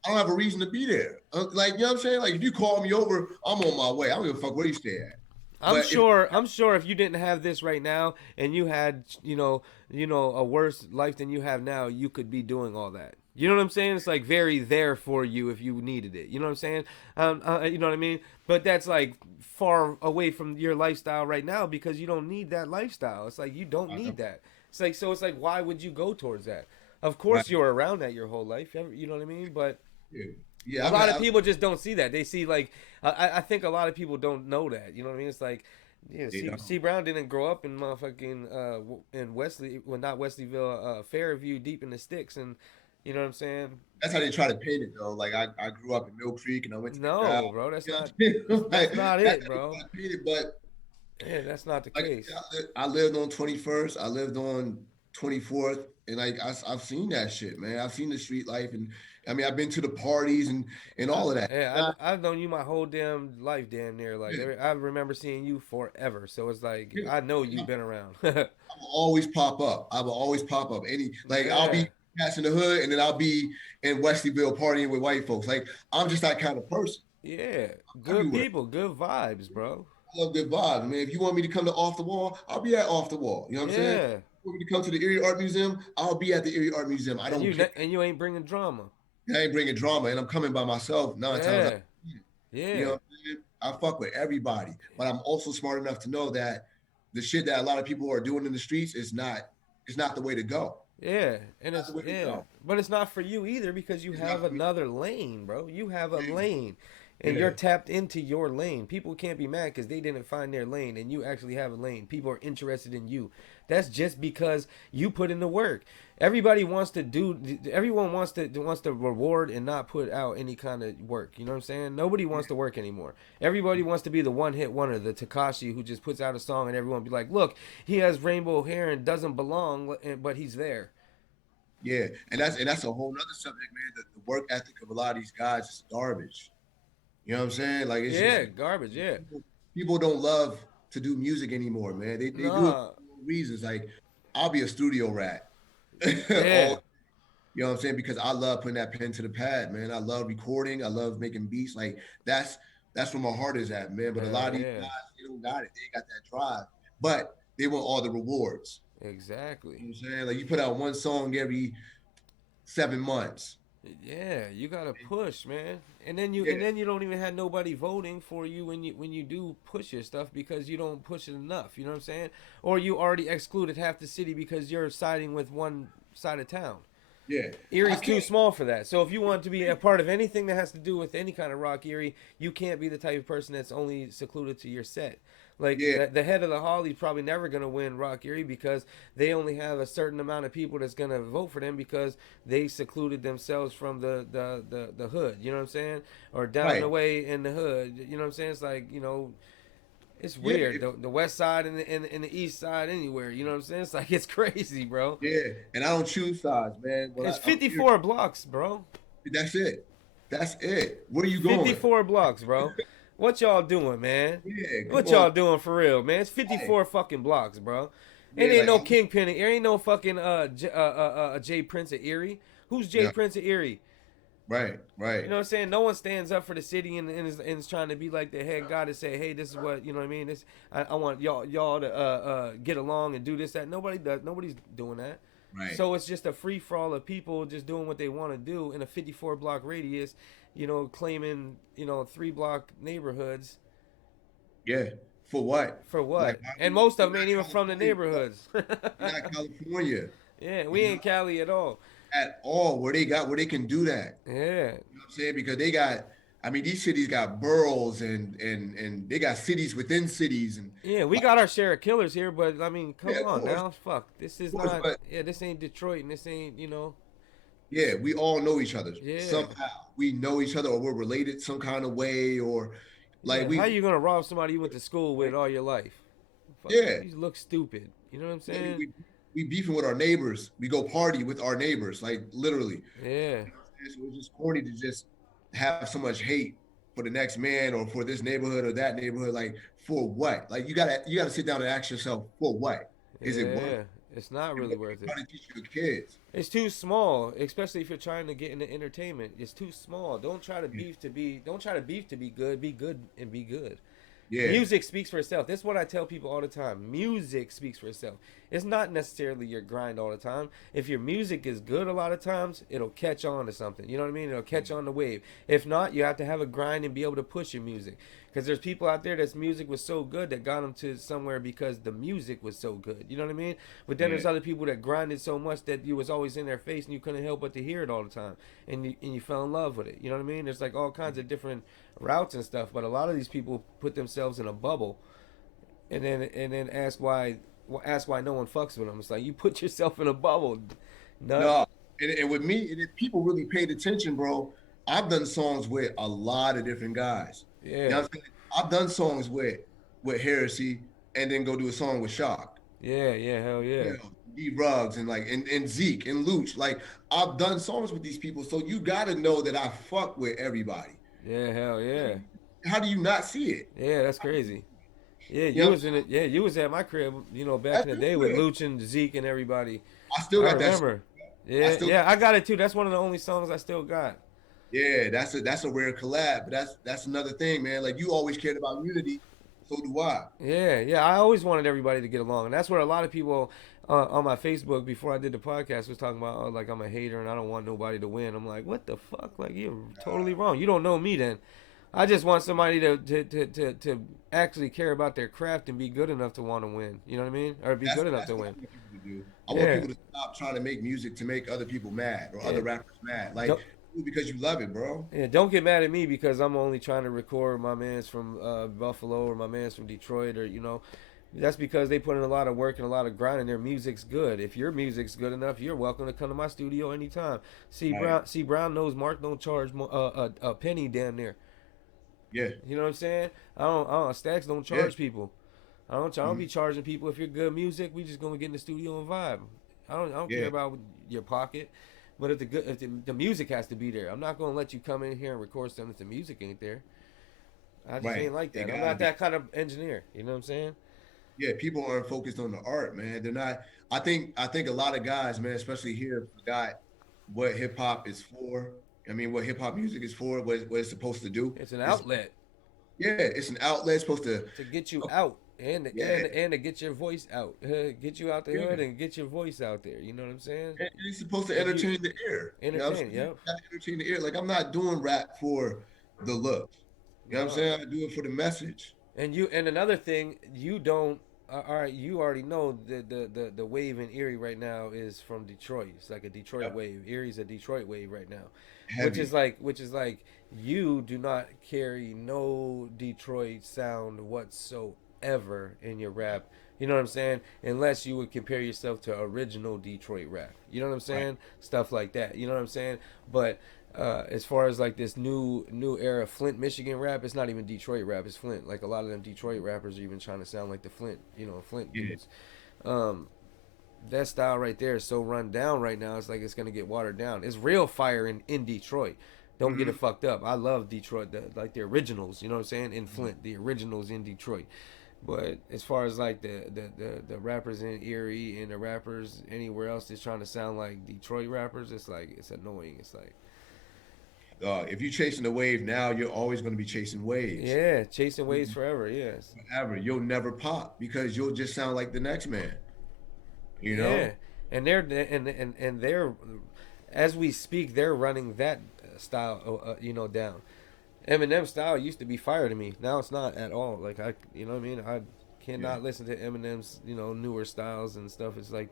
I don't have a reason to be there. Like, you know what I'm saying? Like, if you call me over, I'm on my way. I don't give a fuck where you stay at. I'm But if sure. I'm sure if you didn't have this right now, and you had, a worse life than you have now, you could be doing all that. You know what I'm saying? It's like very there for you if you needed it. You know what I'm saying? You know what I mean? But that's like far away from your lifestyle right now because you don't need that lifestyle. It's like you don't need that. It's like so. It's like why would you go towards that? Of right, course, you're around that your whole life. You know what I mean? But yeah, yeah, a lot of people just don't see that. They see like I think a lot of people don't know that. You know what I mean? It's like yeah, they C don't. Brown didn't grow up in motherfucking in Wesley, well not Wesleyville, Fairview, deep in the sticks, and you know what I'm saying? That's how they try to paint it, though. Like, I grew up in Mill Creek and I went to No, Canal. bro, that's You know not what I'm saying? that's Like, not that's it, how they bro. try to paint it. But Yeah, that's not the like, case. I lived on 21st. I lived on 24th. And like, I've seen that shit, man. I've seen the street life. And I mean, I've been to the parties and all of that. I've known you my whole damn life, damn near. Like Yeah, I remember seeing you forever, so it's like yeah. I know you've been around. I will always pop up. I will always pop up. Like I'll Yeah, be passing the hood and then I'll be in Wesleyville partying with white folks. Like I'm just that kind of person. yeah, good Everywhere. people, good vibes, bro. I love good vibes, man. If you want me to come to Off the Wall, I'll be at Off the Wall. You know what I'm saying? If Yeah, you want me to come to the Erie Art Museum, I'll be at the Erie Art Museum. I don't care. and you ain't bringing drama. I ain't bringing drama, and I'm coming by myself 9 times out of Yeah, 10. You know yeah, what I'm saying? I fuck with everybody, but I'm also smart enough to know that the shit that a lot of people are doing in the streets is not the way to go. yeah, and Not the it's way to yeah, go. but it's not for you either because you It's not have for me. another lane, bro. You have a Yeah. lane, and Yeah. you're tapped into your lane. People can't be mad because they didn't find their lane, and you actually have a lane. People are interested in you. That's just because you put in the work. Everybody wants to do. Everyone wants to reward and not put out any kind of work. You know what I'm saying? Nobody wants to work anymore. Everybody wants to be the one hit wonder, the Takashi who just puts out a song and everyone be like, "Look, he has rainbow hair and doesn't belong, but he's there." Yeah, and that's a whole nother subject, man. The work ethic of a lot of these guys is garbage. You know what I'm saying? Like it's just Yeah, garbage. Yeah, people don't love to do music anymore, man. They do it nah, for reasons. Like I'll be a studio rat. yeah, All you know what I'm saying? Because I love putting that pen to the pad, man. I love recording. I love making beats. Like that's that's where my heart is at, man. But a hell lot of these yeah, guys, they don't got it. They ain't got that drive. But they want all the rewards. exactly. You know what I'm saying? Like you put out one song every 7 months. Yeah, you gotta push, man, Yeah, and then you don't even have nobody voting for you when you do push your stuff because you don't push it enough. You know what I'm saying? Or you already excluded half the city because you're siding with one side of town. Yeah. I Erie's too can't. small for that. So if you want to be a part of anything that has to do with any kind of rock, Erie, you can't be the type of person that's only secluded to your set. Like Yeah. the head of the Holly's probably never gonna win Rock Erie because they only have a certain amount of people that's gonna vote for them because they secluded themselves from the hood. You know what I'm saying? Or down Right. the way in the hood. You know what I'm saying? It's like it's Yeah. weird. The west side and the east side anywhere. You know what I'm saying? It's like it's crazy, bro. Yeah. And I don't choose sides, man. It's I'm here. 54 blocks, bro. That's it. That's it. Where are you going? 54 blocks, bro. What y'all doing, man? Yeah. Come What on. y'all doing for real, man? It's Right. 54 fucking blocks, bro. It Yeah. ain't Like, no Kingpin. There ain't no fucking Jay Prince of Erie. Who's Jay yeah. Prince of Erie? Right. You Right. know what I'm saying? No one stands up for the city and is trying to be like the head guy to say, hey, this is what you know what I mean. This I want y'all to get along and do this that. Nobody does. Nobody's doing that. Right. So it's just a free for all of people just doing what they want to do in a 54 block radius. Claiming 3 block neighborhoods. Yeah. For what? For Like, what? And most of we're them ain't even not from the California, bro. neighborhoods. We're not California. Yeah, we You know, ain't Cali at all. at all where they can do that. Yeah. You know what I'm saying? Because they got, I mean, these cities got boroughs and they got cities within cities and Yeah, we like, got our share of killers here, but I mean, come yeah, on now. Fuck. This is of course, not but yeah, this ain't Detroit and this ain't, yeah, we all know each other yeah. somehow. We know each other, or we're related some kind of way, or like Yeah. How we, you gonna rob somebody you went to school with all your life? Fuck, yeah, you look stupid. You know what I'm yeah, saying? we beefing with our neighbors. We go party with our neighbors, like literally. Yeah. You know what I'm saying? So it's just corny to just have so much hate for the next man or for this neighborhood or that neighborhood. Like for what? Like you gotta sit down and ask yourself, for what? Is it worth it? Yeah. It's not And really what are you worth it. trying to teach your kids? It's too small, especially if you're trying to get into entertainment. It's too small. Yeah, Don't try to beef to be good. Be good and be good. yeah, Music speaks for itself. This is what I tell people all the time. Music speaks for itself. It's not necessarily your grind all the time. If your music is good a lot of times, it'll catch on to something. You know what I mean? It'll catch on the wave. If not, you have to have a grind and be able to push your music. Because there's people out there that's music was so good that got them to somewhere because the music was so good. You know what I mean? But then yeah, there's other people that grinded so much that you was always in their face and you couldn't help but to hear it all the time. And you fell in love with it. You know what I mean? There's like all kinds of different routes and stuff. But a lot of these people put themselves in a bubble and then ask why no one fucks with them. It's like you put yourself in a bubble. Not no. And with me, and if people really paid attention, bro, I've done songs with a lot of different guys. You know yeah. what I'm saying? I've done songs with Heresy and then go do a song with Shock. Yeah, yeah, hell yeah. You know, D Ruggs and like and Zeke and Luch. Like I've done songs with these people, so you gotta know that I fuck with everybody. Yeah, hell yeah. How do you not see it? Yeah, that's crazy. Yeah, You you know, was in it. Yeah, you was at my crib, back that's in the your day with crib. Luch and Zeke and everybody. I still I got that. remember. I Yeah, still yeah, I got it too. That's one of the only songs I still got. Yeah, that's a rare collab, but that's another thing, man. Like you always cared about unity, so do I. Yeah, yeah. I always wanted everybody to get along, and that's what a lot of people on my Facebook before I did the podcast was talking about. Oh, like I'm a hater and I don't want nobody to win. I'm like, what the fuck? Like you're totally wrong. You don't know me then. I just want somebody to actually care about their craft and be good enough to want to win. You know what I mean? Or be good enough That's to what I win. want people to do. I want Yeah, people to stop trying to make music to make other people mad or yeah. other rappers mad. Like Don't do it because you love it, bro. yeah, don't get mad at me because I'm only trying to record my man's from Buffalo or my man's from Detroit or that's because they put in a lot of work and a lot of grind and their music's good. If your music's good enough, you're welcome to come to my studio anytime. Right. See Brown knows Mark don't charge a penny damn near. Yeah. You know what I'm saying? Stacks don't Yeah. charge people. I don't Mhm. be charging people if you're good music. We just gonna get in the studio and vibe. I don't care Yeah. about your pocket, but if the music has to be there, I'm not gonna let you come in here and record something if the music ain't there. I just Right. ain't like They that. I'm gotta not be. that kind of engineer. You know what I'm saying? Yeah, people aren't focused on the art, man. They're not. I think a lot of guys, man, especially here, forgot what hip hop is for. I mean, what hip hop music is for, what it's supposed to do. It's an It's outlet yeah, it's an outlet. It's supposed to. to get you out Yeah, and to get your voice out, get you out the yeah. hood and get your voice out there. You know what I'm saying? And it's supposed to If you entertain the ear. You know what I'm entertain, saying? yep. You gotta entertain the ear. Like I'm not doing rap for the look. You know what I'm No. saying? I do it for the message. And another thing, you don't all right, you already know the wave in Erie right now is from Detroit. It's like a Detroit Yep. wave. Erie's a Detroit wave right now, Heavy. which is like you do not carry no Detroit sound whatsoever in your rap. You know what I'm saying? Unless you would compare yourself to original Detroit rap. You know what I'm Right. saying? Stuff like that. You know what I'm saying? But as far as like this new era Flint, Michigan rap, it's not even Detroit rap. It's Flint. Like a lot of them Detroit rappers are even trying to sound like the Flint, Flint Yeah. dudes. Um, that style right there is so run down right now. It's like it's gonna get watered down. It's real fire in Detroit. Don't get Hmm. it fucked up. I love Detroit, like the originals. You know what I'm saying? In Flint, the originals in Detroit. But as far as like the rappers in Erie and the rappers anywhere else that's trying to sound like Detroit rappers, it's like it's annoying. It's like If you're chasing the wave now, you're always going to be chasing waves. yeah, chasing waves forever. Yes, Forever. You'll never pop because you'll just sound like the next man. You yeah, know? and they're as we speak, they're running that style, down. Eminem style used to be fire to me. Now it's not at all. Like you know what I mean. I Yeah. cannot listen to Eminem's newer styles and stuff. It's like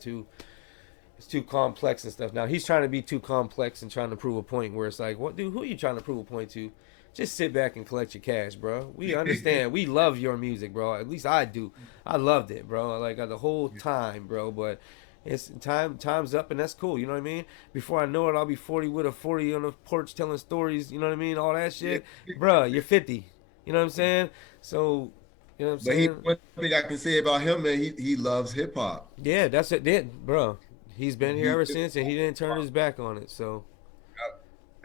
it's too complex and stuff. Now he's trying to be too complex and trying to prove a point where it's like, what dude, who are you trying to prove a point to? Just sit back and collect your cash, bro. We understand. We love your music, bro. At least I do. I loved it, bro. Like the whole time, bro. But it's time's up and that's cool. You know what I mean? Before I know it, I'll be 40 with a 40 on the porch telling stories. You know what I mean? All that Yeah. shit, bro. You're 50. You know what I'm saying? So, you know what I'm But he saying? one thing I can say about him, man, he loves hip hop. Yeah, that's it, bro. He's been here He ever since, and he didn't turn his back on it. So.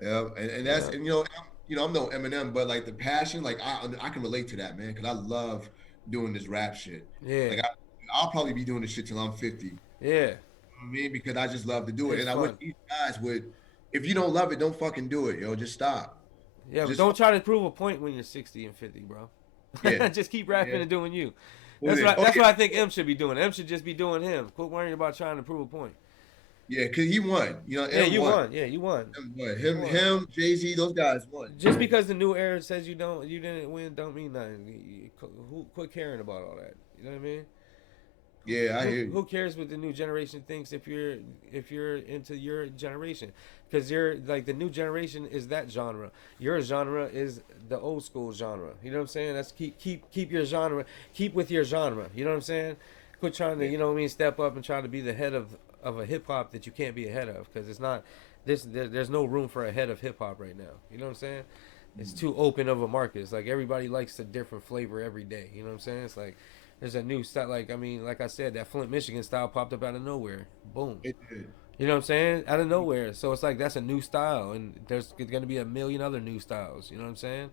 Yeah, and that's Yeah. and I'm no Eminem, but like the passion, like I can relate to that, man, because I love doing this rap shit. Yeah. Like I'll probably be doing this shit till I'm 50. You know Yeah. what I mean? Because I just love to do it, It's and I wish fun. these guys would. If you don't love it, don't fucking do it, yo. Just stop. Yeah, but Just don't try to prove a point when you're 60 and 50, bro. yeah, Just keep rapping yeah. and doing you. What is it? Oh That's yeah, what I think M should be doing. M should just be doing him. Quit worrying about trying to prove a point. yeah, because he won. Yeah, M you won. won. Yeah, you won. M won. You won. Jay-Z, those guys won. Just because the new era says you didn't win, don't mean nothing. Who quit caring about all that? You know what I mean? Yeah, I hear you. Who cares what the new generation thinks if you're into your generation? Because you're like the new generation is that genre. Your genre is the old school genre. You know what I'm saying? That's keep your genre. Keep with your genre. You know what I'm saying? Quit trying to Yeah. step up and try to be the head of a hip hop that you can't be ahead of because it's not there's no room for a head of hip hop right now. You know what I'm saying? It's too open of a market. It's like everybody likes a different flavor every day. You know what I'm saying? It's like there's a new style. Like I mean, like I said, that Flint, Michigan style popped up out of nowhere. Boom. It did. You know what I'm saying? Out of nowhere. So it's like that's a new style, and there's going to be a million other new styles. You know what I'm saying?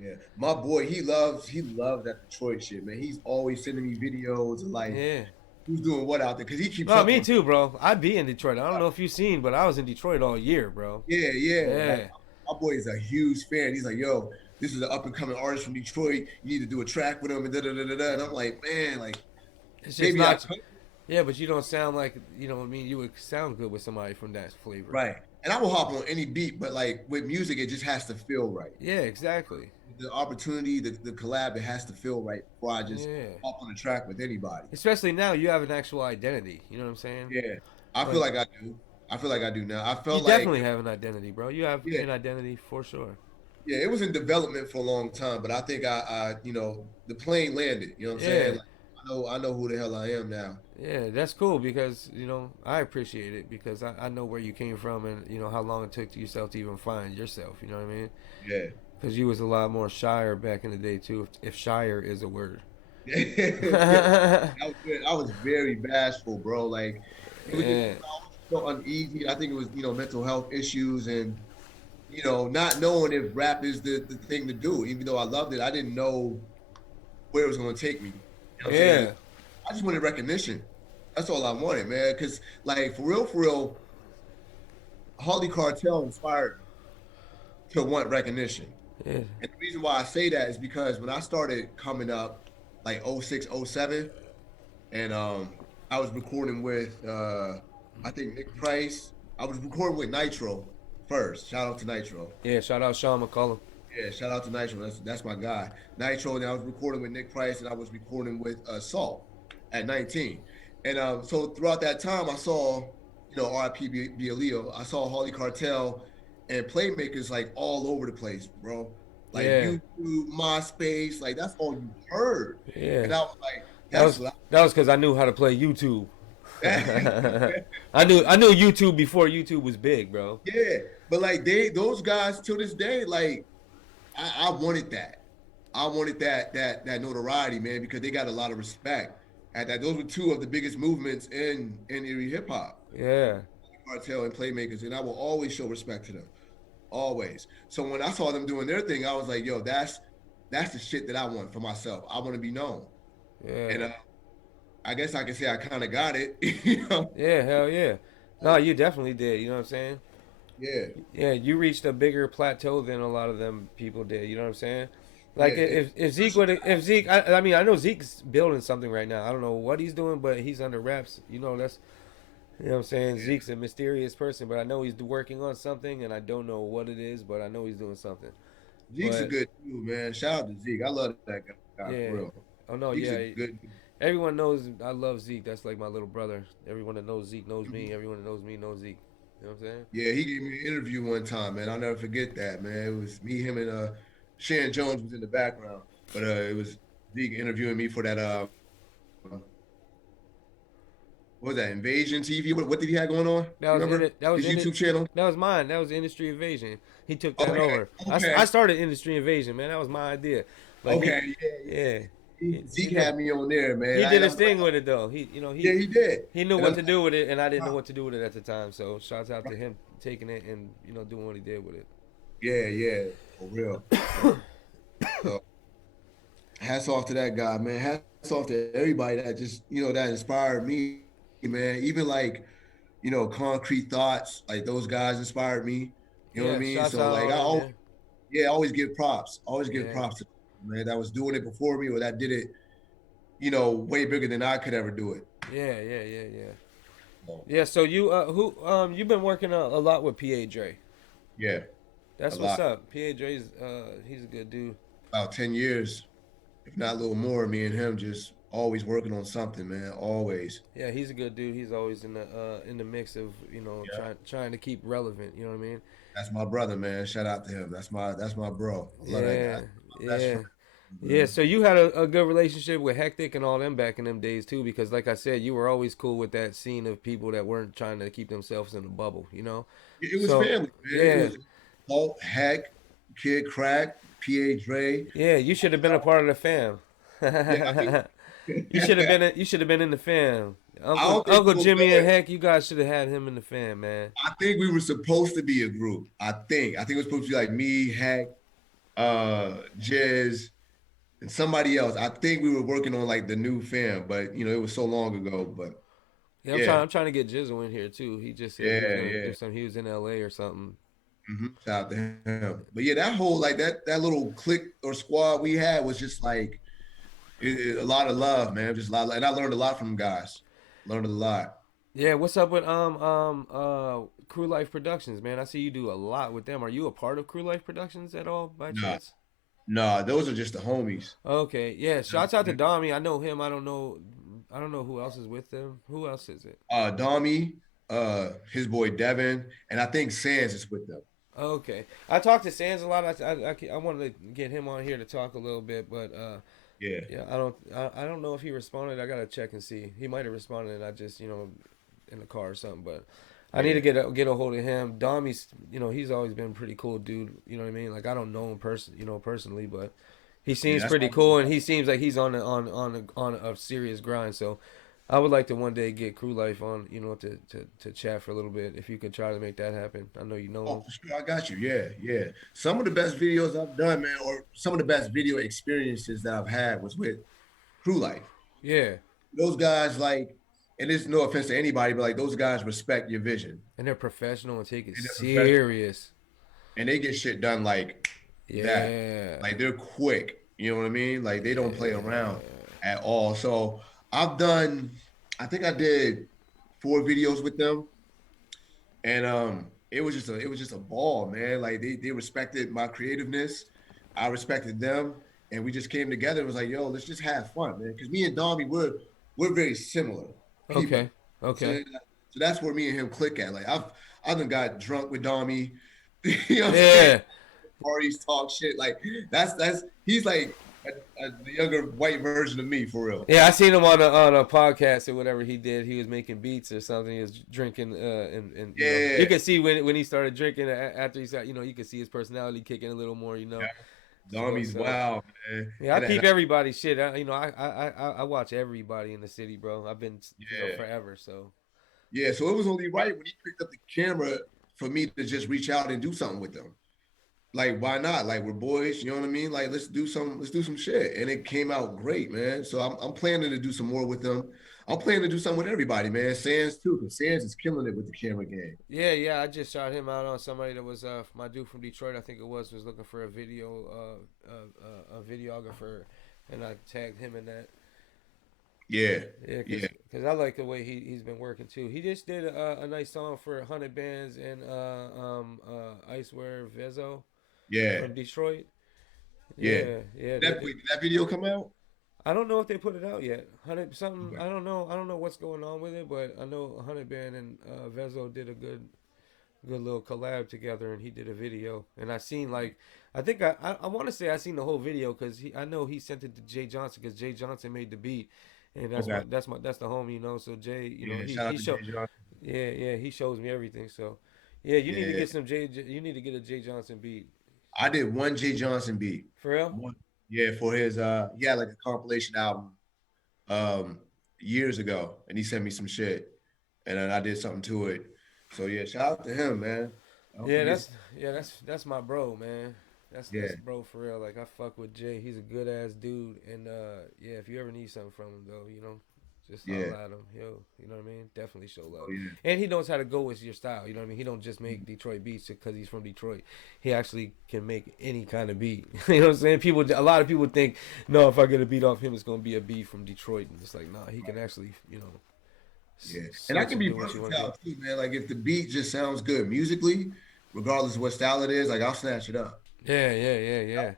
Yeah, my boy, he loves that Detroit shit, man. He's always sending me videos of like Yeah. who's doing what out there because he keeps No, up me on. too, bro. I'd be in Detroit. I don't know if you've seen, but I was in Detroit all year, bro. Yeah, yeah. Yeah. Like my boy is a huge fan. He's like, yo, this is an up and coming artist from Detroit. You need to do a track with him and da da da da da. And I'm like, man, like It's just maybe I not. could. Yeah, but you don't sound like what I mean. You would sound good with somebody from that flavor. Right. And I will hop on any beat, but like with music, it just has to feel right. Yeah, exactly. The opportunity, the collab, it has to feel right before I just Yeah. hop on a track with anybody. Especially now, you have an actual identity. You know what I'm saying? Yeah. I feel Like like I do. I feel like I do now. I you felt like definitely have an identity, bro. You have yeah, an identity for sure. yeah, it was in development for a long time, but I think the plane landed. You know what I'm saying? Yeah. Like, I know who the hell I am now. Yeah, that's cool because I appreciate it because I know where you came from and how long it took to yourself to even find yourself. You know what I mean? Yeah. Because you was a lot more shyer back in the day too, if shyer is a word. Yeah. Yeah. I was very bashful, bro. Like it was just I was so uneasy. I think it was, mental health issues and not knowing if rap is the thing to do. Even though I loved it, I didn't know where it was gonna take me. You know what I'm saying? Yeah. I just wanted recognition. That's all I wanted, man. Cause like for real, Harley Cartel inspired me to want recognition. Yeah. And the reason why I say that is because when I started coming up, like '06, '07, and I was recording with I think Nick Price. I was recording with Nitro first. Shout out to Nitro. Yeah. Shout out Sean McCullum. Yeah, shout out to Nitro. That's my guy. Nitro, and I was recording with Nick Price, and I was recording with Salt at 19. And so throughout that time, I saw, R.I.P. Leo. I saw Harley Cartel and playmakers like all over the place, bro. Like Yeah. YouTube, MySpace, like that's all you heard. Yeah. And I was like, That that's was what that was because I knew how to play YouTube. I I knew YouTube before YouTube was big, bro. yeah. But like those guys to this day, like I wanted that. I wanted that notoriety, man, because they got a lot of respect. And that those were two of the biggest movements in Erie hip hop, Yeah. cartel and playmakers, and I will always show respect to them, always. So when I saw them doing their thing, I was like, yo, that's the shit that I want for myself. I want to be known, Yeah. and I guess I can say I kind of got it, you know. Yeah. Hell yeah. No, you definitely did. You know what I'm saying? Yeah, Yeah, you reached a bigger plateau than a lot of them people did. You know what I'm saying? Like yeah. if Zeke would if Zeke I mean I know Zeke's building something right now. I don't know what he's doing, but he's under wraps. You know that's you know what I'm saying. Zeke's a mysterious person, but I know he's working on something, and I don't know what it is, but I know he's doing something. Zeke's a But good dude, man. Shout out to Zeke. I love that guy for yeah, real. oh no, Zeke's a yeah. good dude. Everyone knows I love Zeke. That's like my little brother. Everyone that knows Zeke knows me. Everyone that knows me knows Zeke. You know what I'm saying? Yeah, he gave me an interview one time, man. I'll never forget that, man. It was me, him, and Sharon Jones was in the background, but it was Zeke interviewing me for that what was that, Invasion TV? What did he have going on? That You was in remember it. That was his in YouTube it. channel? That was mine. That was Industry Invasion. He took that Okay, over. I okay, started Industry Invasion, man. That was my idea. But okay. Yeah, yeah, he Zeke had me on there, man. he did his I'm like, thing with it though. yeah, he did. he knew And what I'm to like, do with it, and I didn't know wow, what to do with it at the time. So shouts out to right. him taking it and doing what he did with it. Yeah, yeah, for real. So hats off to that guy, man. Hats off to everybody that just that inspired me, man. Even like Concrete Thoughts, like those guys inspired me. You know what I Yeah, mean? shouts So out like on him, yeah, I always give props. Always give yeah, props to man that was doing it before me or that did it, way bigger than I could ever do it. yeah, yeah, yeah, yeah. So, Yeah. So you've been working a lot with PA Dre. yeah, a That's what's lot. up. PA Dre's he's a good dude. About 10 years, if not a little more, me and him just always working on something, man. Always. Yeah, he's a good dude. He's always in the mix of Yeah. trying to keep relevant. You know what I mean? That's my brother, man. Shout out to him. That's my bro. I love that Yeah, guy. Best yeah, friend, yeah. man. So you had a good relationship with Hectic and all them back in them days too, because like I said, you were always cool with that scene of people that weren't trying to keep themselves in a bubble. You know? It was So family, man. It yeah, was Hulk, Hack, Kid Crack, PA Dre. yeah. You should have been a part of the fam. Yeah, I think You should have been in the fam. I Uncle don't think Uncle we were Jimmy and good. Heck, you guys should have had him in the fam, man. I think we were supposed to be a group. I think it was supposed to be like me, Hack, Jez, and somebody else. I think we were working on like the new fam, but it was so long ago. But Yeah, yeah, I'm trying to get Jizzle in here too. He just said he was yeah, gonna do yeah. something. He was in LA or something. Shout out to him. But yeah, that whole like that little clique or squad we had was just like a lot of love, man. Just a lot, and I learned a lot from them guys. Learned a lot. Yeah, what's up with Crew Life Productions, man? I see you do a lot with them. Are you a part of Crew Life Productions at all by No, chance? no, those are just the homies. Okay, yeah. Shouts out to Dami. I know him. I don't know who else is with them. Who else is it? Dami, his boy Devin, and I think Sands is with them. Okay, I talked to Sands a lot. I wanted to get him on here to talk a little bit, but Yeah, yeah, I don't know if he responded. I gotta check and see. He might have responded, and I just in the car or something. But I need yeah, to get a hold of him. Dami's he's always been a pretty cool dude. You know what I mean? Like I don't know him personally, but he yeah. seems That's pretty my cool, and he seems like he's on a serious grind. So I would like to one day get Crew Life on, to chat for a little bit. If you could try to make that happen, I know you know Oh, him. for sure. I got you. Yeah, yeah. Some of the best videos I've done, man, or some of the best video experiences that I've had was with Crew Life. Yeah, Those guys, like, and there's no offense to anybody, but like those guys respect your vision and they're professional and take it and they're professional serious. and they get shit done like that. Yeah, Like they're quick. You know what I mean? Like they don't play around yeah. at all. So I've done, I think I did 4 videos with them, and it was just a ball, man. Like they respected my creativeness, I respected them, and we just came together. It was like, yo, let's just have fun, man. Because me and Dami, we're very similar people. Okay. Okay. So, so that's where me and him click at. Like I've done got drunk with Dommy, you know what I'm saying? Yeah. Parties, talk shit. Like that's he's like the younger white version of me for real. Yeah, I seen him on a podcast or whatever he did. He was making beats or something. He was drinking, and you know, Yeah, you could see when he started drinking after he started, you know, you could see his personality kicking a little more, you know. yeah. Dommy's So wild, man. yeah, I peep everybody's shit. You know, I watch everybody in the city, bro. I've been, you know, Yeah, forever. So yeah. So it was only right when he picked up the camera for me to just reach out and do something with them. Like, why not? Like, we're boys, you know what I mean? Like, let's do some shit. And it came out great, man. So I'm planning to do some more with them. I'm planning to do something with everybody, man. Sands too, because Sands is killing it with the camera game. yeah, yeah, I just shot him out on somebody that was my dude from Detroit. I think it was looking for a a videographer, and I tagged him in that. Yeah, Yeah, yeah, cause I like the way he's been working too. He just did a nice song for 100 Bands and Icewear Vezo yeah, from Detroit. yeah. Yeah, yeah. Did that video come out? I don't know if they put it out yet. 100 something. I don't know. I don't know what's going on with it, but I know 100 Band and Vezo did a good little collab together, and he did a video. And I seen like I think I want to say I seen the whole video because I know he sent it to Jay Johnson because Jay Johnson made the beat, and Okay. that's the homie, you know. So Jay, you know, Yeah, shout out he to show Jay Johnson. yeah, he shows me everything. So yeah, you need to Yeah, get some you need to get a Jay Johnson beat I did one Jay Johnson beat. for real. One. Yeah, for his he had like a compilation album um years ago, and he sent me some shit, and then I did something to it. So yeah, shout out to him, man. I don't Yeah, forget. that's my bro, man. That's Yeah, bro for real. Like I fuck with Jay. He's a good ass dude. And yeah, if you ever need something from him though, you know, just yeah, holla at him. Yo, you know what I mean? Definitely show love. oh yeah. And he knows how to go with your style. You know what I mean? He don't just make Detroit beats because he's from Detroit. He actually can make any kind of beat. You know what I'm saying? A lot of people think, no, if I get a beat off him, it's gonna be a beat from Detroit. And it's like, nah, he can actually, you know, Yeah, and I switch can and be do what you want to do. versatile too, man. Like if the beat just sounds good musically, regardless of what style it is, like I'll snatch it up. Yeah, yeah, yeah, yeah.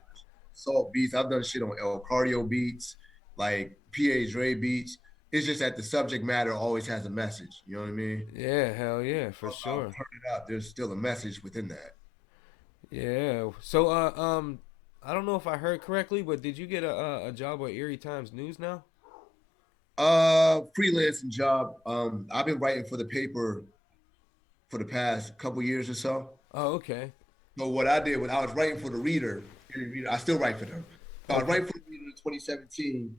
Salt beats, I've done shit on El Cardio beats, like PA Dre beats. It's just that the subject matter always has a message. You know what I mean? Yeah, hell yeah, for I'll sure. turn it up. There's still a message within that. Yeah. So, I don't know if I heard correctly, but did you get a job with Erie Times News now? Freelancing job. I've been writing for the paper for the past couple years or so. Oh, okay. So what I did when I was writing for the Reader, I still write for them. So I was Okay. writing for the Reader in 2017,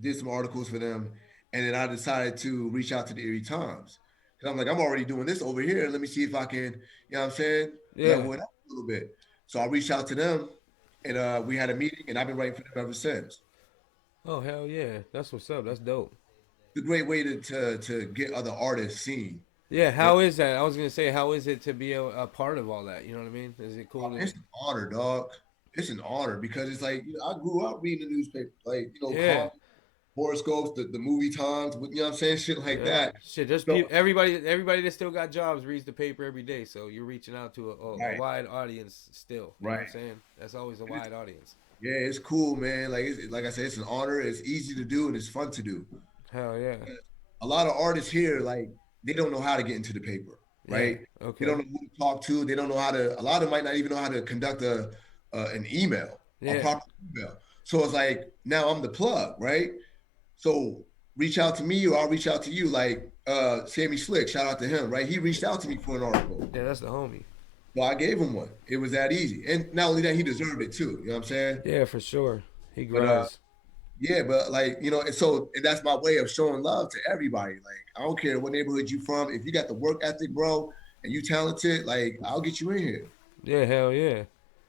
did some articles for them, and then I decided to reach out to the Erie Times. Because I'm like, I'm already doing this over here. Let me see if I can, you know what I'm saying, Yeah. level it up a little bit. So I reached out to them, and we had a meeting, and I've been writing for them ever since. Oh, hell yeah. That's what's up. That's dope. It's a great way to get other artists seen. Yeah. You know, How is that? I was gonna say, how is it to be a part of all that? You know what I mean? Is it cool to? it's an honor, dog. It's an honor because it's like I grew up reading the newspaper, like Yeah. horoscopes, the movie times, you know what I'm saying, shit like Yeah. that. Shit. There's So people. Everybody that still got jobs reads the paper every day. So you're reaching out to a right, wide audience still. You know what I'm right. saying? That's always a wide audience. Yeah, it's cool, man. Like I said, it's an honor. It's easy to do and it's fun to do. Hell yeah. A lot of artists here, like they don't know how to get into the paper, Yeah. right? They Okay. don't know who to talk to. They don't know how to. A lot of them might not even know how to conduct an email, a Yeah. proper email. So it's like now I'm the plug, right? So reach out to me or I'll reach out to you. Like Sammy Slick, shout out to him, right? He reached out to me for an article. Yeah. That's the homie. So I gave him one. It was that easy. And not only that, he deserved it too. You know what I'm saying? Yeah, for sure. He But grinds. yeah, but like, and that's my way of showing love to everybody. Like, I don't care what neighborhood you from. If you got the work ethic, bro, and you talented, like I'll get you in here. Yeah, hell yeah.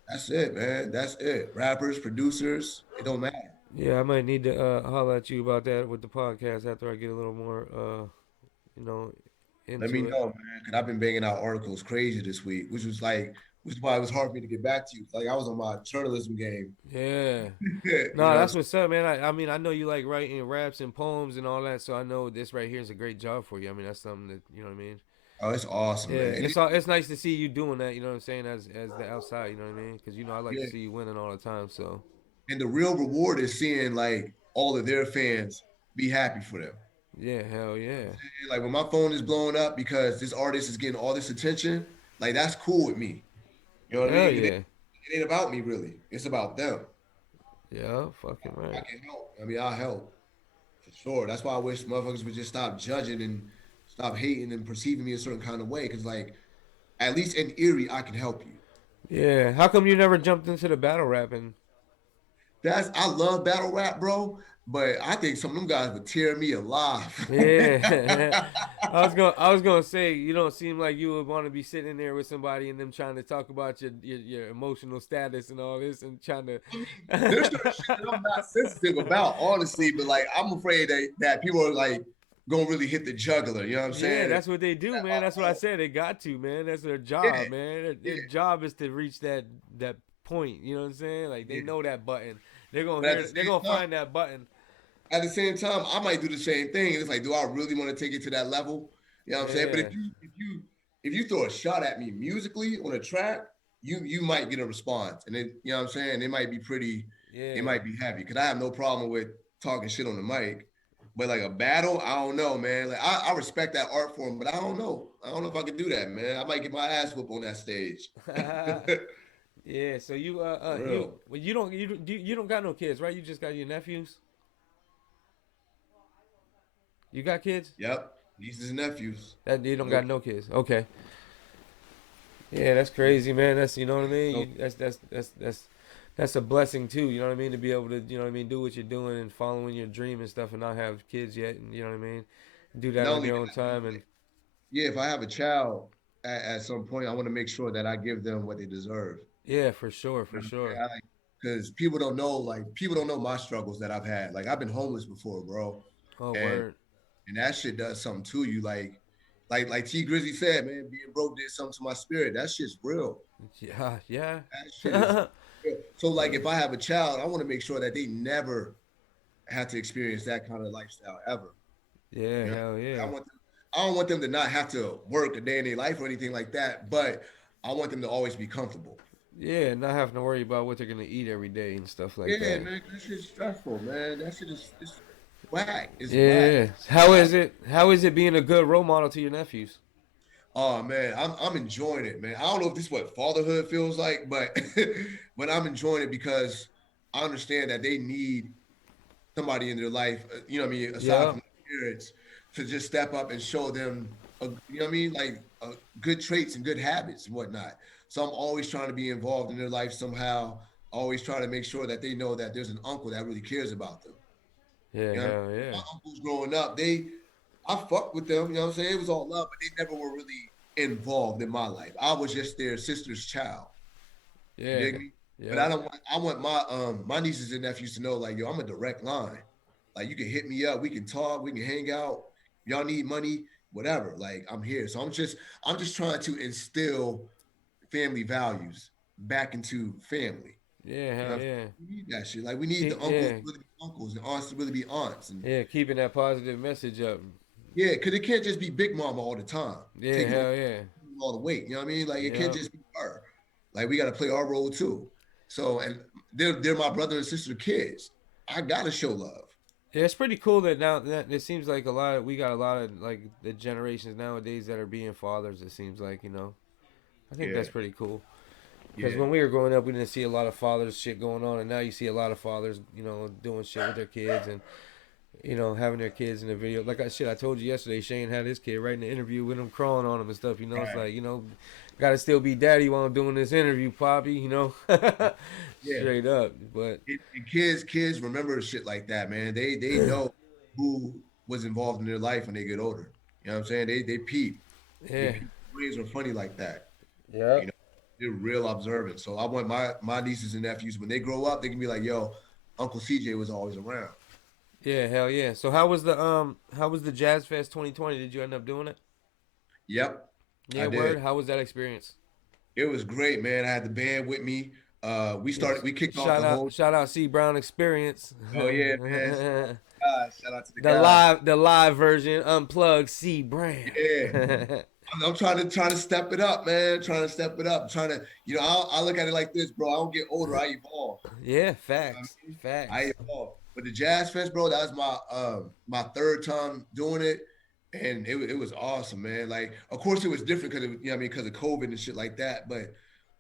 That's it, man. That's it. Rappers, producers, it don't matter. Yeah, I might need to holler at you about that with the podcast after I get a little more you know, Let me into it. know, man. Cause I've been banging out articles crazy this week, which is why it was hard for me to get back to you. Like I was on my journalism game. Yeah. you No, know, that's what's up, man. I mean, I know you like writing raps and poems and all that, so I know this right here is a great job for you. I mean, that's something that, you know what I mean? oh, it's awesome, Yeah, man. it's nice to see you doing that, you know what I'm saying, as the outside, you know what I mean? Cuz you know I like to Yeah, see you winning all the time, so. and the real reward is seeing like all of their fans be happy for them. Yeah, hell yeah. Like when my phone is blowing up because this artist is getting all this attention, like that's cool with me. You know what I Hell mean? yeah. It ain't about me really. It's about them. Yeah, fucking I right. can help. I mean, I'll help for sure. That's why I wish motherfuckers would just stop judging and stop hating and perceiving me a certain kind of way. Cause like at least in Erie, I can help you. Yeah. How come you never jumped into the battle rapping? I love battle rap, bro. But I think some of them guys would tear me alive. Yeah. I was gonna say you don't seem like you would want to be sitting there with somebody and them trying to talk about your emotional status and all this and trying to There's certain shit that I'm not sensitive about, honestly. But like, I'm afraid that people are like gonna really hit the jugular. You know what I'm Yeah, saying? that's what they do, man. That's what I said. They got to, man. That's their Yeah, job, man. Their yeah, job is to reach that point. You know what I'm saying? Like they yeah. know that button. They're gonna But hear. They're gonna find that button. at the same time, I might do the same thing. It's like, do I really want to take it to that level? You know what I'm saying? But Yeah, if you throw a shot at me musically on a track, you might get a response, and then you know what I'm saying. It might be pretty. It yeah. might be heavy because I have no problem with talking shit on the mic. But like a battle, I don't know, man. Like I respect that art form, but I don't know. I don't know if I can do that, man. I might get my ass whooped on that stage. Yeah. So you For you real. well, you don't got no kids, right? You just got your nephews. You got kids? Yep. Nieces and nephews. That you don't Nope. got no kids. Okay. Yeah, that's crazy, man. That's you know what I mean. Nope. That's a blessing too. You know what I mean to be able to you know what I mean do what you're doing and following your dream and stuff and not have kids yet and you know what I mean do that Not on only your own that, time and yeah, if I have a child at some point, I want to make sure that I give them what they deserve. yeah, for sure, You for know what sure. I'm saying? Because people don't know my struggles that I've had. Like I've been homeless before, bro, Oh and word. that shit does something to you. Like T Grizzy said, man, being broke did something to my spirit. That shit's real. Yeah, yeah. That shit is real. So like, if I have a child, I want to make sure that they never have to experience that kind of lifestyle ever. Yeah, You know, hell yeah. I don't want them to not have to work a day in their life or anything like that, but I want them to always be comfortable. Yeah, not having to worry about what they're gonna eat every day and stuff like Yeah, that. man, that shit's stressful, man. That shit is it's whack. It's whack. Yeah. How is it? How is it being a good role model to your nephews? Oh man, I'm enjoying it, man. I don't know if this is what fatherhood feels like, but but I'm enjoying it because I understand that they need somebody in their life, you know what I mean, aside Yeah. from their parents, to just step up and show them, you know what I mean, like good traits and good habits and whatnot. So I'm always trying to be involved in their life somehow. Always trying to make sure that they know that there's an uncle that really cares about them. Yeah, You know, what hell I mean? yeah. My uncles growing up, I fucked with them. You know what I'm saying? It was all love, but they never were really involved in my life. I was just their sister's child. You Yeah. dig me? But Yep. I want my nieces and nephews to know like, yo, I'm a direct line. Like you can hit me up, we can talk, we can hang out. Y'all need money, whatever. Like I'm here. So I'm just trying to instill family values back into family. Yeah, You know, hell yeah. we need that shit. Like we need the uncles Yeah. to really be uncles and aunts to really be aunts. And Yeah, keeping that positive message up. yeah, because it can't just be Big Mama all the time, Yeah, taking hell yeah. all the weight. You know what I mean? Like it can't Yep. just be her. Like we got to play our role too. So and they're my brother and sister kids. I gotta show love. Yeah, it's pretty cool that now that it seems like we got a lot of like the generations nowadays that are being fathers. It seems like I think Yeah, that's pretty cool. Because yeah, when we were growing up, we didn't see a lot of fathers shit going on, and now you see a lot of fathers, doing shit with their kids and having their kids in the video. Like I told you yesterday, Shane had his kid right in the interview with him crawling on him and stuff. It's right. like gotta still be daddy while I'm doing this interview, Poppy. Yeah. Straight up. But And kids remember shit like that, man. They know who was involved in their life when they get older. You know what I'm saying? They peep. They yeah, peep. Brains are funny like that. yeah, You know, they're real observant. So I want my nieces and nephews when they grow up, they can be like, yo, Uncle CJ was always around. yeah, hell yeah. So how was the Jazz Fest 2020? Did you end up doing it? Yep, Yeah, I did. word. How was that experience? It was great, man. I had the band with me. Yes. We kicked off Shout the out, whole. shout out, C Brown Experience. Oh yeah, man. Shout out to the The guys. live version, unplugged C Brown. Yeah, I'm trying to step it up, man. Trying to step it up. Trying to, you know, I look at it like this, bro. I don't get older, I evolve. Yeah, You know what facts, I mean? I facts. evolve. But the Jazz Fest, bro, that was my third time doing it, and it was awesome, man. Like, of course, it was different because you know what I mean, because of COVID and shit like that. But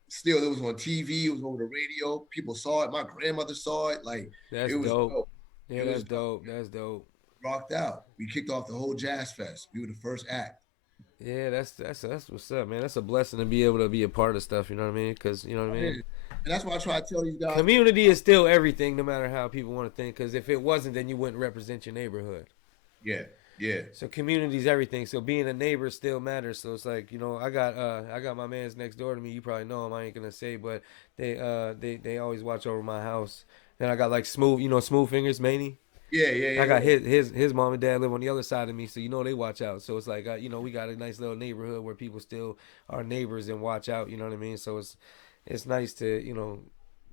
still, it was on TV, it was over the radio. People saw it. My grandmother saw it. Like, That's it was dope. dope. Yeah, It that's was dope. dope. That's dope. Rocked out. We kicked off the whole Jazz Fest. We were the first act. Yeah, that's what's up, man. That's a blessing to be able to be a part of stuff. You know what I mean? Because you know what I Yeah. mean. And that's why I try to tell these guys too. Community is still everything, no matter how people want to think. Because if it wasn't, then you wouldn't represent your neighborhood. Yeah, yeah, So community is everything. So being a neighbor still matters. So it's like, you know, I got my man's next door to me. You probably know him. I ain't gonna say, but they always watch over my house. Then I got like Smooth, you know, Smooth Fingers Manny. yeah, yeah, I yeah, got yeah. his mom and dad live on the other side of me, so you know they watch out. So it's like you know, we got a nice little neighborhood where people still are neighbors and watch out. You know what I mean? So it's nice to, you know,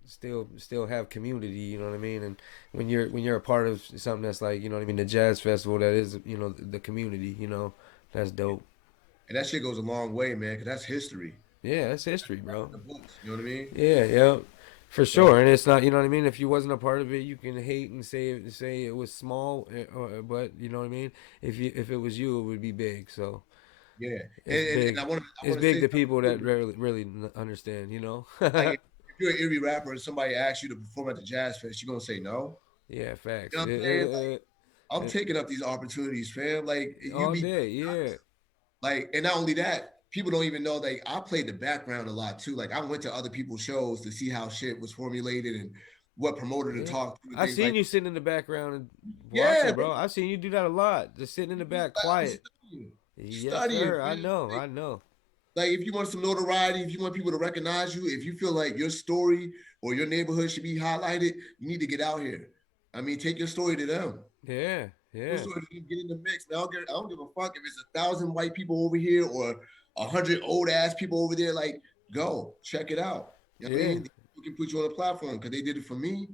still have community. You know what I mean? And when you're a part of something that's like, you know what I mean, the jazz festival, that is, you know, the community. You know, that's dope. And that shit goes a long way, man, because that's history. Yeah, that's history, bro. The books, you know what I mean? Yeah, yeah, for So sure. And it's not, you know what I mean. If you wasn't a part of it, you can hate and say it was small, but you know what I mean. If it was you, it would be big. So yeah, it's and big. I It's want to big say to something people that too. really understand. You know. Like if you're an Erie rapper and somebody asks you to perform at the Jazz Fest, you're gonna say no. Yeah, facts. You know what I'm saying? Like I'm taking up these opportunities, fam. Like you All be day. Yeah. like, and not only that, people don't even know like I played the background a lot too. Like I went to other people's shows to see how shit was formulated and what promoter to Yeah. talk to and I've things seen like you sitting in the background and yeah, watching, bro. I've seen you do that a lot. Just sitting in the back, I was quiet. studying, Yes, studying, sir. I man. know. I know. Like if you want some notoriety, if you want people to recognize you, if you feel like your story or your neighborhood should be highlighted, you need to get out here. I mean, take your story to them. Yeah. Your Yeah. story to get in the mix. Man, I don't give a fuck if it's 1,000 white people over here or 100 old ass people over there. Like, go check it out. You know what I Yeah. mean? You can put you on a platform because they did it for me.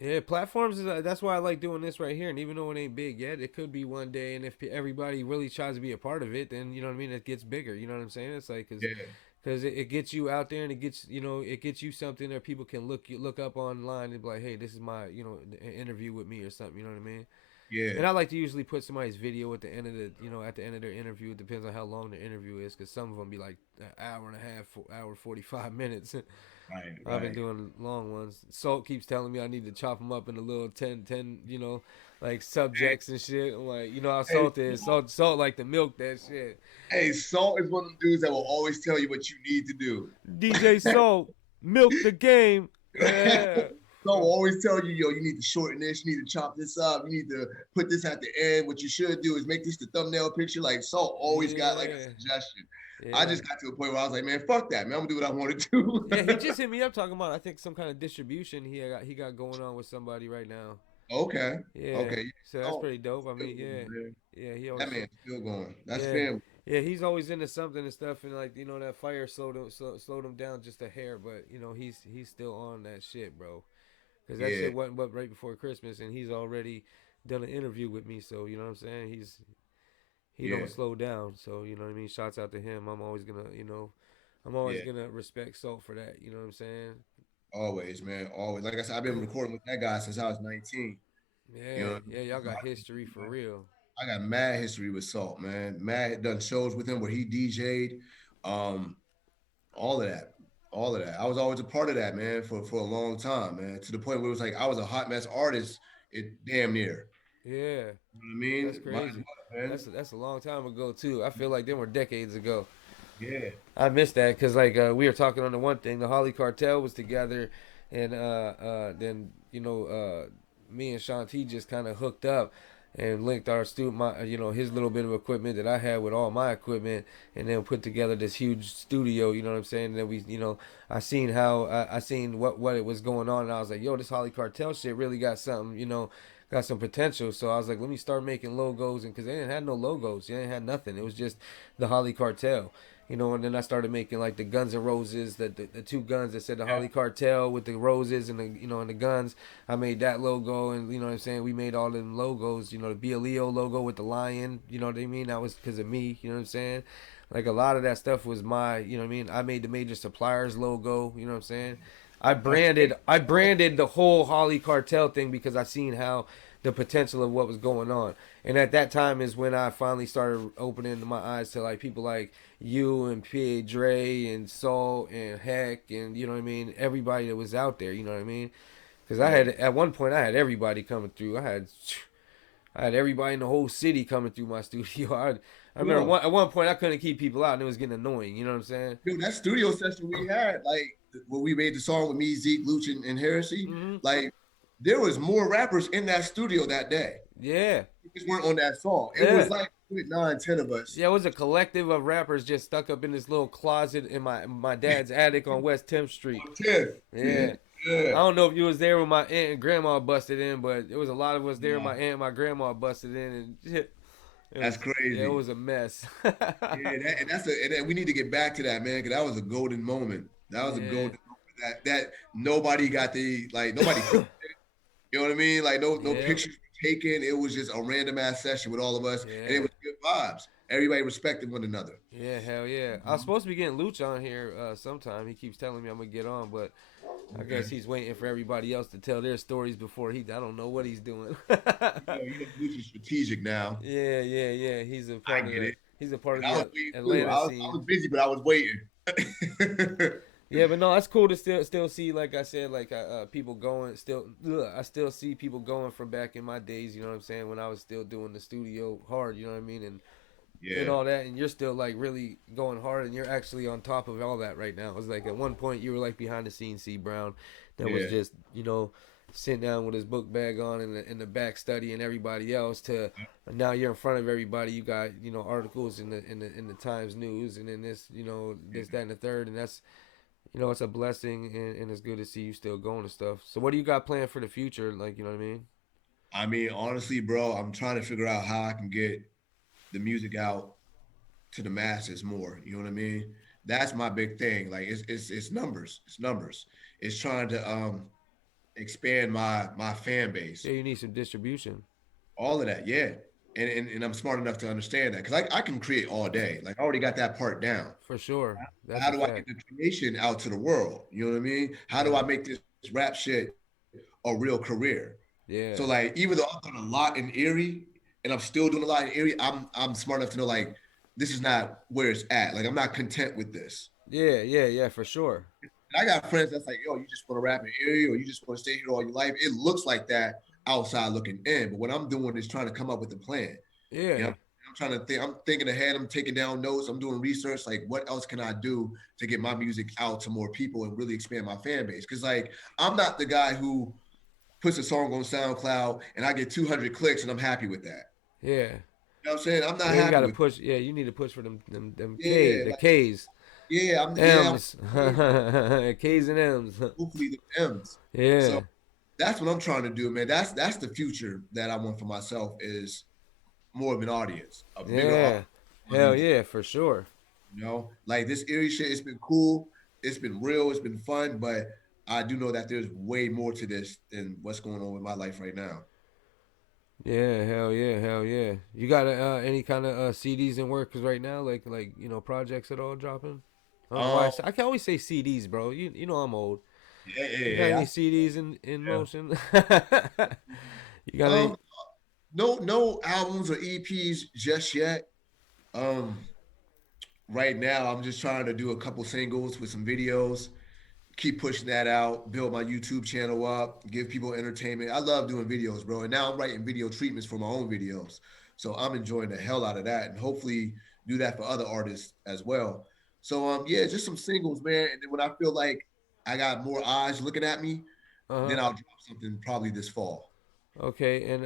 Yeah, platforms is that's why I like doing this right here. And even though it ain't big yet, it could be one day. And if everybody really tries to be a part of it, then you know what I mean. It gets bigger. You know what I'm saying? It's like Yeah, because it gets you out there and it gets, you know, it gets you something that people can look up online and be like, hey, this is my, you know, interview with me or something. You know what I mean? yeah, And I like to usually put somebody's video at the end of the, you know, at the end of their interview. It depends on how long the interview is, because some of them be like an hour and a half, hour 45 minutes. right, I've been right. doing long ones. Salt keeps telling me I need to chop them up into little 10, you know, like Hey, subjects and shit. I'm like, you know how hey, Salt is. Salt like to milk that shit. hey, Salt is one of them dudes that will always tell you what you need to do. DJ Salt, milk the game. Yeah. So always tell you, yo, you need to shorten this, you need to chop this up, you need to put this at the end. What you should do is make this the thumbnail picture. Like Salt always got like a Yeah. suggestion. I Yeah. just got to a point where I was like, man, fuck that, man. I'm gonna do what I want to do. Yeah, he just hit me up talking about I think some kind of distribution he got going on with somebody right now. Okay, Yeah, okay. so that's Oh, pretty dope. I still mean, going, yeah, man. yeah, he That always, man's still going. That's yeah, family. yeah, he's always into something and stuff, and like you know that fire slowed him down just a hair, but you know he's still on that shit, bro. Because that Yeah, shit wasn't but right before Christmas, and he's already done an interview with me, so you know what I'm saying. He yeah, don't slow down, so you know what I mean. Shouts out to him. I'm always yeah. gonna respect Salt for that. You know what I'm saying? Always, man. Always. Like I said, I've been recording with that guy since I was 19. You Yeah, know, yeah, y'all got history for real. I got mad history with Salt, man. Mad had done shows with him where he DJ'd. Um, all of that. All of that. I was always a part of that, man, for a long time, man. To the point where it was like I was a hot mess artist, it damn near. Yeah. You know what I That's mean? Might as crazy. well, man. That's a long time ago too. I feel like them were decades ago. Yeah. I missed that because like we were talking on the one thing. The Holly Cartel was together, and then you know me and Shanti just kind of hooked up and linked our my you know his little bit of equipment that I had with all my equipment, and then put together this huge studio. You know what I'm saying? And then we you know I seen how I seen what it was going on, and I was like, yo, this Holly Cartel shit really got something. You know. Got some potential, so I was like, let me start making logos, and because they didn't have no logos, they didn't have nothing. It was just the Holly Cartel, you know. And then I started making like the Guns and Roses, the two guns that said the Yeah. Holly Cartel with the roses and the you know and the guns. I made that logo, and you know what I'm saying. We made all them logos, you know, the BLEO logo with the lion. You know what I mean? That was because of me. You know what I'm saying? Like a lot of that stuff was my, you know what I mean. I made the major suppliers logo. You know what I'm saying? I branded the whole Holly Cartel thing because I seen how the potential of what was going on. And at that time is when I finally started opening my eyes to like people like you and P.A. Dre and Saul and Heck and you know what I mean, everybody that was out there, you know what I mean? Because I Yeah. had at one point I had everybody coming through. I had everybody in the whole city coming through my studio. I remember Yo, at one point I couldn't keep people out and it was getting annoying. You know what I'm saying? yo, that studio session we had, like when we made the song with me, Zeke, Luch, and Heresy, Hmm. like there was more rappers in that studio that day. Yeah, We just weren't on that song. It was yeah. like 9, 10 of us. Yeah, it was a collective of rappers just stuck up in this little closet in my dad's attic on West 10th Street. 10. Yeah. I Yeah. don't know if you was there when my aunt and grandma busted in, but there was a lot of us there. My Nah, aunt and my grandma busted in, and it that's was yeah, it crazy. was a mess. Yeah, and we need to get back to that, man, because that was a golden moment. That was a Yeah, golden moment that nobody got the like nobody filmed it. You know what I mean? Like no yeah, pictures were taken. It was just a random ass session with all of us, and it yeah, was good vibes. Everybody respected one another. yeah. Hell yeah! I was supposed to be getting Luch on here sometime. He keeps telling me I'm gonna get on, but I guess Okay. he's waiting for everybody else to tell their stories before he. I don't know what he's doing. Luch is strategic now. Yeah, yeah, yeah. I get it. He's a part of And I was the waiting too. Atlanta I scene. was busy, but I was waiting. Yeah, but no, that's cool to still see. Like I said, like people going still. I still see people going from back in my days. You know what I'm saying? When I was still doing the studio hard. You know what I mean? And Yeah. all that, and you're still like really going hard, and you're actually on top of all that right now. It's like at one point you were like behind the scenes, C Brown, that was Yeah. just sitting down with his book bag on in the back studying everybody else to now you're in front of everybody. You got articles in the Times News and in this this that and the third, and that's it's a blessing and it's good to see you still going and stuff. So what do you got planned for the future? Like you know what I mean? I mean, honestly, bro, I'm trying to figure out how I can get the music out to the masses more. You know what I mean? That's my big thing. Like it's numbers. It's numbers. It's trying to expand my fan base. Yeah, you need some distribution All of that, yeah. And I'm smart enough to understand that because I can create all day. Like I already got that part down. for sure. That's How a do I get fact. the creation out to the world? You know what I mean? How do I Yeah, make this rap shit a real career? So yeah. like even though I've done a lot in Erie and I'm still doing a lot in Erie, I'm smart enough to know like this is not where it's at. Like I'm not content with this. Yeah, yeah, yeah, for sure. And I got friends that's like, yo, you just want to rap in Erie or you just want to stay here all your life. It looks like that outside looking in, but what I'm doing is trying to come up with a plan. You know, Yeah, I'm trying to think. I'm thinking ahead. I'm taking down notes. I'm doing research. Like, what else can I do to get my music out to more people and really expand my fan base? Because like, I'm not the guy who puts a song on SoundCloud and I get 200 clicks and I'm happy with that. yeah, You know what I'm saying? I'm not yeah. You happy gotta with. push. Yeah, you need to push for them Yeah, the like K's, I'm M's, K's and M's. hopefully the M's. So Yeah, that's what I'm trying to do, man. That's the future that I want for myself is more of an audience, a bigger audience. yeah. Hell yeah, for sure. You know, like this Erie shit, it's been cool, it's been real, it's been fun, but I do know that there's way more to this than what's going on with my life right now. Yeah, hell yeah, hell yeah. You got any kind of CDs in works right now, like projects at all dropping? I don't know why Um, I can always say CDs, bro. You know I'm old. yeah, yeah, You got yeah. any CDs in Yeah. motion? You got any? Um, no albums or EPs just yet. Um, right now I'm just trying to do a couple singles with some videos, keep pushing that out, build my YouTube channel up, give people entertainment. I love doing videos, bro. And now I'm writing video treatments for my own videos. So I'm enjoying the hell out of that and hopefully do that for other artists as well. So yeah, just some singles, man. And then when I feel like I got more eyes looking at me, Uh then huh. I'll drop something probably this fall. Okay, and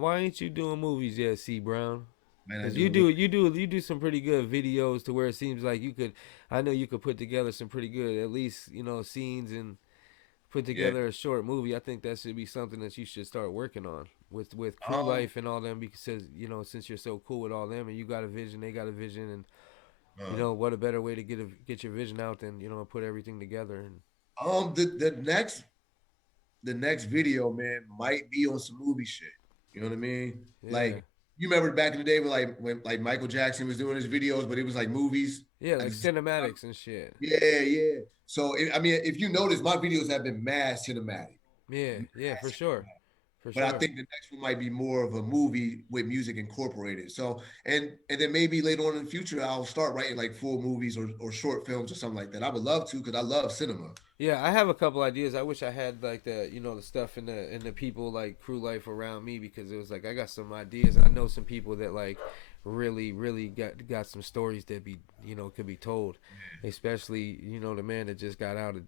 why ain't you doing movies yet, C Brown? Man, I Cause do a movie. you do some pretty good videos to where it seems like you could. I know you could put together some pretty good, at least scenes and put Yeah. together a short movie. I think that should be something that you should start working on with crew Um life and all them because since you're so cool with all them and you got a vision, they got a vision, and uh, what a better way to get your vision out than put everything together and the next video, man, might be on some movie shit. You know what I mean? yeah. Like you remember back in the day when like Michael Jackson was doing his videos, but it was like movies. Yeah, At like the same time. cinematics and shit. Yeah, yeah. So I mean, if you notice, my videos have been mad cinematic. Yeah, yeah, for sure, for But I sure. think the next one might be more of a movie with music incorporated. So and then maybe later on in the future I'll start writing like full movies or short films or something like that. I would love to because I love cinema. Yeah, I have a couple ideas. I wish I had like the stuff in the people like crew life around me, because it was like I got some ideas. I know some people that like really got some stories that be could be told, especially the man that just got out of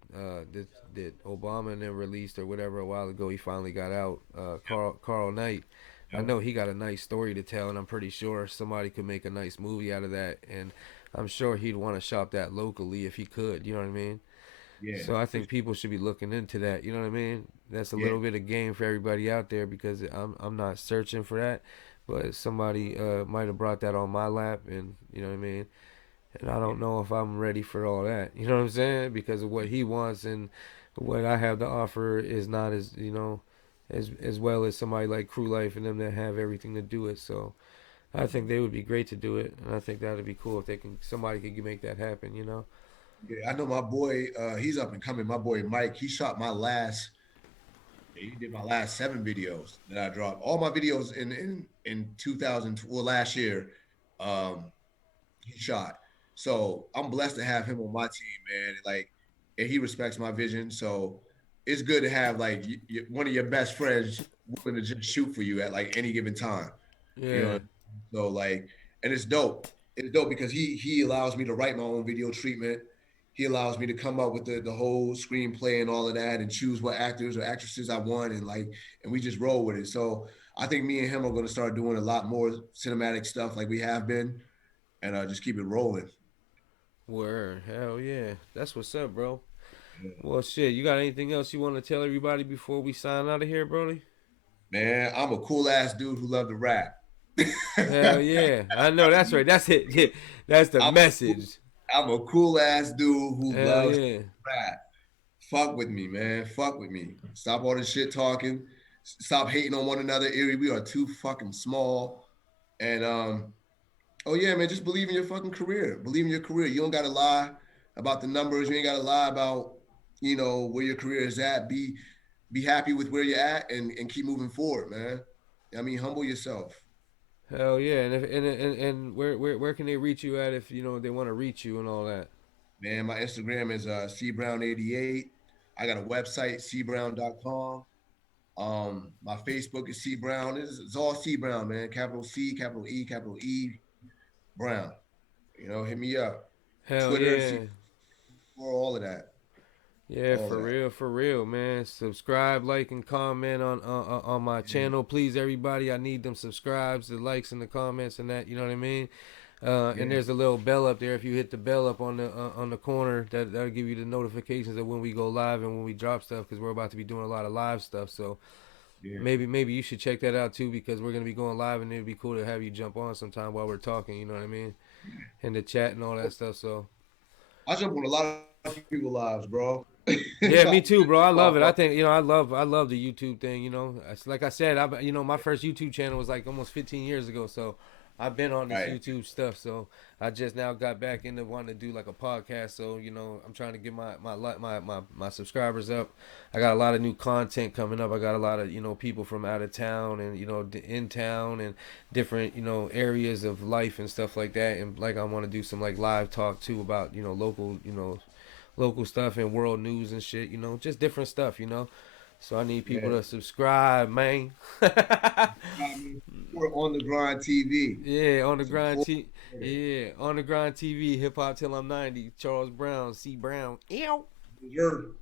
that Obama and then released or whatever a while ago. He finally got out. Carl Knight. I Yep. know he got a nice story to tell, and I'm pretty sure somebody could make a nice movie out of that. And I'm sure he'd want to shop that locally if he could. You know what I mean? Yeah. So I think people should be looking into that. You know what I mean? That's a Yeah. little bit of game for everybody out there, because I'm not searching for that, but somebody might have brought that on my lap, and you know what I mean. And I don't know if I'm ready for all that. You know what I'm saying? Because of what he wants and what I have to offer is not as as well as somebody like Crew Life and them that have everything to do it. So I think they would be great to do it, and I think that would be cool if they can somebody could make that happen. You know? Yeah. I know my boy, he's up and coming. My boy Mike, he shot my last he did my last 7 videos that I dropped. All my videos in 2000, well, last year, um, he shot. So I'm blessed to have him on my team, man. Like, and he respects my vision. So it's good to have like one of your best friends willing to just shoot for you at like any given time. You know, Yeah. so like, and it's dope. It's dope because he allows me to write my own video treatment. He allows me to come up with the whole screenplay and all of that, and choose what actors or actresses I want, and like, and we just roll with it. So I think me and him are going to start doing a lot more cinematic stuff like we have been, and just keep it rolling. Word. Hell yeah. That's what's up, bro. Well, shit. You got anything else you want to tell everybody before we sign out of here, Brody? Man, I'm a cool ass dude who love to rap. Hell yeah. I know. That's right. That's it. Yeah. That's the I'm, message. I'm a cool ass dude who Hell loves to yeah. rap. Fuck with me, man. Fuck with me. Stop all this shit talking. Stop hating on one another, Erie. We are too fucking small. And oh yeah, man, just believe in your fucking career. Believe in your career. You don't gotta lie about the numbers. You ain't gotta lie about, where your career is at. Be happy with where you're at and keep moving forward, man. I mean, humble yourself. Hell yeah. And where can they reach you at if they want to reach you and all that? Man, my Instagram is cbrown88. I got a website, cbrown.com. My Facebook is C Brown. It's all C Brown, man. Capital C, capital E, Brown. Hit me up. Hell Twitter, C yeah. for all of that. Yeah, All of that. for real, man. Subscribe, like, and comment on my Yeah. channel, please, everybody. I need them subscribes, the likes, and the comments, and that. You know what I mean? And Yeah. there's a little bell up there. If you hit the bell up on the corner, that'll give you the notifications of when we go live and when we drop stuff. Because we're about to be doing a lot of live stuff. So Yeah. maybe you should check that out too, because we're gonna be going live, and it'd be cool to have you jump on sometime while we're talking. You know what I mean? And the chat and all that stuff. So. I jump on a lot of people's lives, bro. Yeah, me too, bro. I love it. I think I love the YouTube thing. Like I said, my first YouTube channel was like almost 15 years ago. So I've been on this Right. YouTube stuff. So I just now got back into wanting to do like a podcast. So I'm trying to get my subscribers up. I got a lot of new content coming up. I got a lot of people from out of town and in town and different areas of life and stuff like that. And like I want to do some like live talk too about local stuff and world news and shit, just different stuff. So I need people Yeah. to subscribe, man. I mean, we're on the grind TV. Yeah, on the grind Support. T yeah, on the grind TV, hip hop till I'm 90. Charles Brown, C Brown. Ew. Deserve.